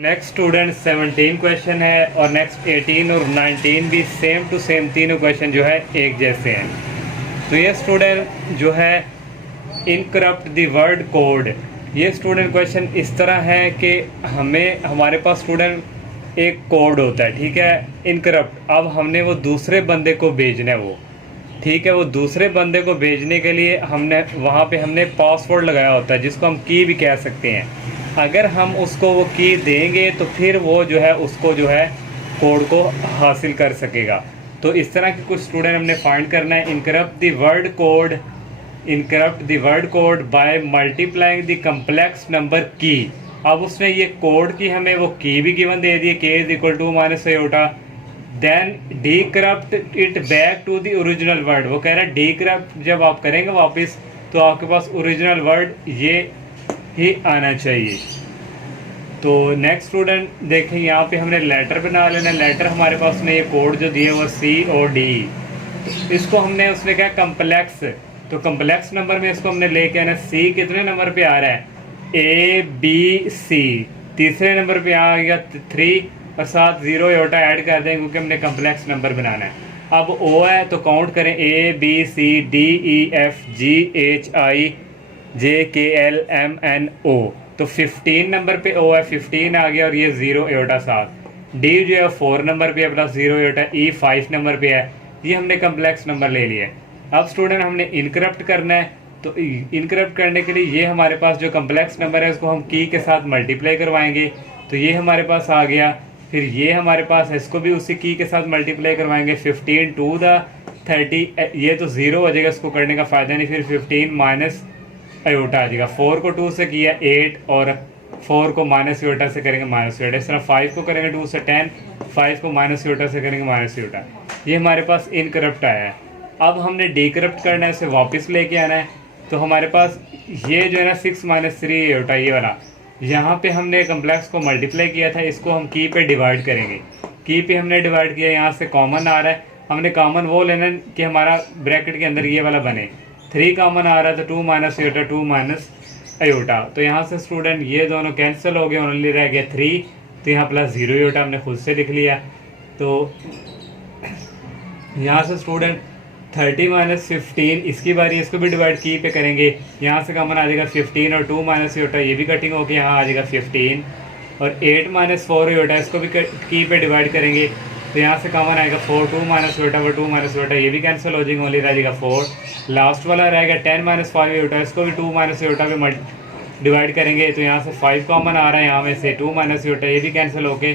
नेक्स्ट स्टूडेंट 17 क्वेश्चन है, और नेक्स्ट 18 और 19 भी सेम टू सेम तीनों क्वेश्चन जो है एक जैसे हैं। तो ये स्टूडेंट जो है इनकरप्ट द वर्ड कोड, ये स्टूडेंट क्वेश्चन इस तरह है कि हमारे पास स्टूडेंट एक कोड होता है, ठीक है, इनकरप्ट। अब हमने वो दूसरे बंदे को भेजना है, वो ठीक है, वो दूसरे बंदे को भेजने के लिए हमने वहाँ पे हमने पासवर्ड लगाया होता है, जिसको हम की भी कह सकते हैं। अगर हम उसको वो की देंगे तो फिर वो जो है उसको जो है कोड को हासिल कर सकेगा। तो इस तरह के कुछ स्टूडेंट हमने फाइंड करना है। Encrypt the word code by multiplying the complex number की। अब उसने ये कोड की हमें वो की भी गिवन दे दी है, k is equal to minus iota, then decrypt it back to the original word. वो कह रहा है डीकरप्ट जब आप करेंगे वापस तो आपके पास ओरिजिनल वर्ड ये ही आना चाहिए। तो नेक्स्ट स्टूडेंट देखें, यहाँ पे हमने लेटर बना लेना। लेटर हमारे पास ने ये कोड जो दिए वो COD, इसको हमने उसने क्या कम्प्लेक्स, तो कम्प्लेक्स नंबर में इसको हमने लेके आना। C कितने नंबर पे आ रहा है, ABC, तीसरे नंबर पे आ गया 3 और साथ 0 आयोटा ऐड कर दें क्योंकि हमने कम्प्लेक्स नंबर बनाना है। अब O है तो काउंट करें ABCDEFGHIJKLMNO, तो 15 नंबर पे O है, 15 आ गया और ये 0 आयोटा साथ। D जो है 4 नंबर पे है प्लस 0 आयोटा, E 5 नंबर पे है, ये हमने कम्प्लेक्स नंबर ले लिया। अब स्टूडेंट हमने इनकरप्ट करना है, तो इनकरप्ट करने के लिए ये हमारे पास जो कम्प्लेक्स नंबर है उसको हम की के साथ मल्टीप्लाई करवाएंगे, तो ये हमारे पास आ गया। फिर ये हमारे पास है, इसको भी उसी की के साथ मल्टीप्लाई करवाएंगे। 15 टू द 30, ये तो 0 हो जाएगा, इसको करने का फ़ायदा नहीं। फिर 15 माइनस आयोटा आ जाएगा, 4 को 2 से किया 8 और 4 को माइनस आयोटा से करेंगे माइनस आयोटा। इस तरह 5 को करेंगे 2 से 10, 5 को माइनस आयोटा से करेंगे माइनस आयोटा। ये हमारे पास इनकरप्ट आया है। अब हमने डीकरप्ट करना है, इसे वापस लेके आना है। तो हमारे पास ये जो है ना 6 माइनस 3 आयोटा, ये वाला यहाँ पे हमने कम्प्लेक्स को मल्टीप्लाई किया था, इसको हम की पे डिवाइड करेंगे। की पे हमने डिवाइड किया, यहाँ से कॉमन आ रहा है, हमने कॉमन वो लेना कि हमारा ब्रैकेट के अंदर ये वाला बने। 3 कॉमन आ रहा है तो 2 माइनस आयोटा 2 माइनस आयोटा, तो यहाँ से स्टूडेंट ये दोनों कैंसिल हो गए, ओनली रह गया 3, तो यहाँ प्लस 0 आयोटा हमने खुद से लिख लिया। तो यहाँ से स्टूडेंट 30 माइनस 15 इसकी बारी, इसको भी डिवाइड की पे करेंगे, यहाँ से कॉमन आ जाएगा 15 और 2 माइनस आयोटा ये भी कटिंग होकर यहाँ आ जाएगा 15, और 8 माइनस 4 आयोटा इसको भी की पे डिवाइड करेंगे, तो यहाँ से कॉमन आएगा 4, 2 माइनस आयोटा और 2 माइनस आयोटा ये भी कैंसिल हो जाएगा, ओनली रह जाएगा 4। लास्ट वाला रहेगा 10 माइनस 5 आयोटा, इसको भी 2 माइनस आयोटा पे डिवाइड करेंगे, तो यहाँ से 5 कॉमन आ रहा है, यहाँ में से 2 माइनस आयोटा ये भी कैंसिल होके,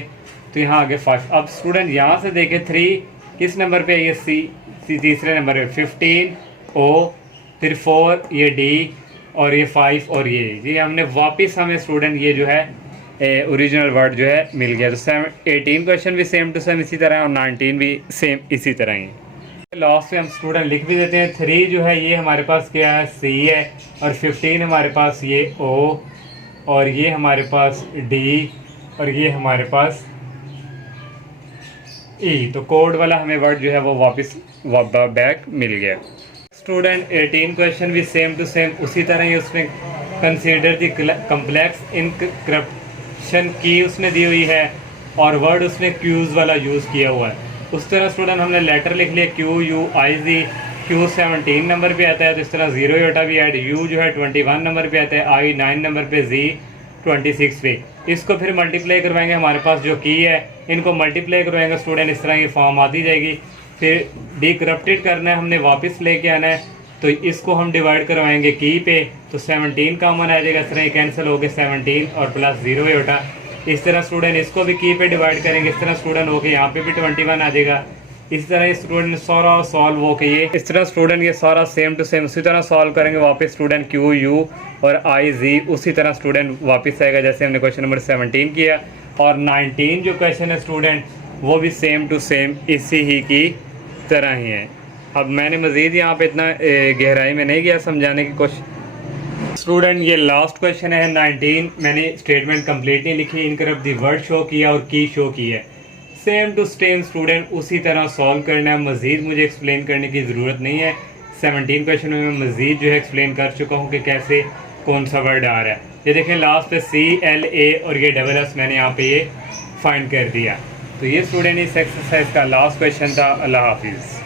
तो यहाँ आगे 5। अब स्टूडेंट यहाँ से देखें 3 किस नंबर पे है, ये सी तीसरे नंबर पे 15 ओ, फिर 4 ये डी, और ये 5 और ये हमने वापस हमें स्टूडेंट ये जो है ओरिजिनल वर्ड जो है मिल गया। तो 18 क्वेश्चन भी सेम टू सेम इसी तरह है और 19 भी सेम इसी तरह ही। लास्ट में हम स्टूडेंट लिख भी देते हैं। 3 जो है ये हमारे पास क्या है, सी है, और 15 हमारे पास ये ओ, और ये हमारे पास डी, और ये हमारे पास ई। तो कोड वाला हमें वर्ड जो है वो वापस बैक मिल गया। स्टूडेंट 18 क्वेश्चन भी सेम टू सेम उसी तरह ही, उसमें कंसीडर द कम्प्लेक्स इनक्रप्शन की उसने दी हुई है, और वर्ड उसने क्यूज वाला यूज़ किया हुआ है। उस तरह स्टूडेंट हमने लेटर लिख लिया क्यू यू आई जी, क्यू 17 नंबर पे आता है, तो इस तरह 0 आयोटा भी ऐड, यू जो है 21 नंबर पे आता है, आई 9 नंबर पे, जी 26 पे। इसको फिर मल्टीप्लाई करवाएंगे, हमारे पास जो की है इनको मल्टीप्लाई करवाएंगे स्टूडेंट, इस तरह की फॉर्म आती जाएगी। फिर डिकरप्टेड करना है, हमने वापस लेके आना है, तो इसको हम डिवाइड करवाएंगे की पे, तो 17 कॉमन आ जाएगा, इस तरह कैंसिल हो गए 17 और प्लस 0 आयोटा। इस तरह स्टूडेंट इसको भी की पे डिवाइड करेंगे, इस तरह स्टूडेंट हो के यहाँ पे भी 21 आ जाएगा। इस तरह स्टूडेंट सारा सॉल्व हो के ये इस तरह स्टूडेंट ये सारा सेम टू सेम उसी तरह सॉल्व करेंगे। वापस स्टूडेंट क्यू यू और आई जी उसी तरह स्टूडेंट वापस आएगा जैसे हमने क्वेश्चन नंबर 17 किया। और 19 जो क्वेश्चन है स्टूडेंट वो भी सेम टू सेम इसी ही की तरह ही है। अब मैंने मज़ीद यहाँ पे इतना गहराई में नहीं गया समझाने की कोशिश। स्टूडेंट ये लास्ट क्वेश्चन है 19, मैंने स्टेटमेंट कंप्लीट नहीं लिखी, इनकरप्ट दी वर्ड शो किया और की शो की है। सेम टू सेम स्टूडेंट उसी तरह सॉल्व करना है, मज़ीद मुझे एक्सप्लेन करने की ज़रूरत नहीं है। 17 क्वेश्चन में मैं मज़ीद जो है एक्सप्लेन कर चुका हूँ कि कैसे कौन सा वर्ड आ रहा है। ये देखें लास्ट पे CLA और ये SS मैंने यहाँ पे ये फाइंड कर दिया। तो ये स्टूडेंट इस एक्सरसाइज का लास्ट क्वेश्चन था। अल्लाह हाफिज़।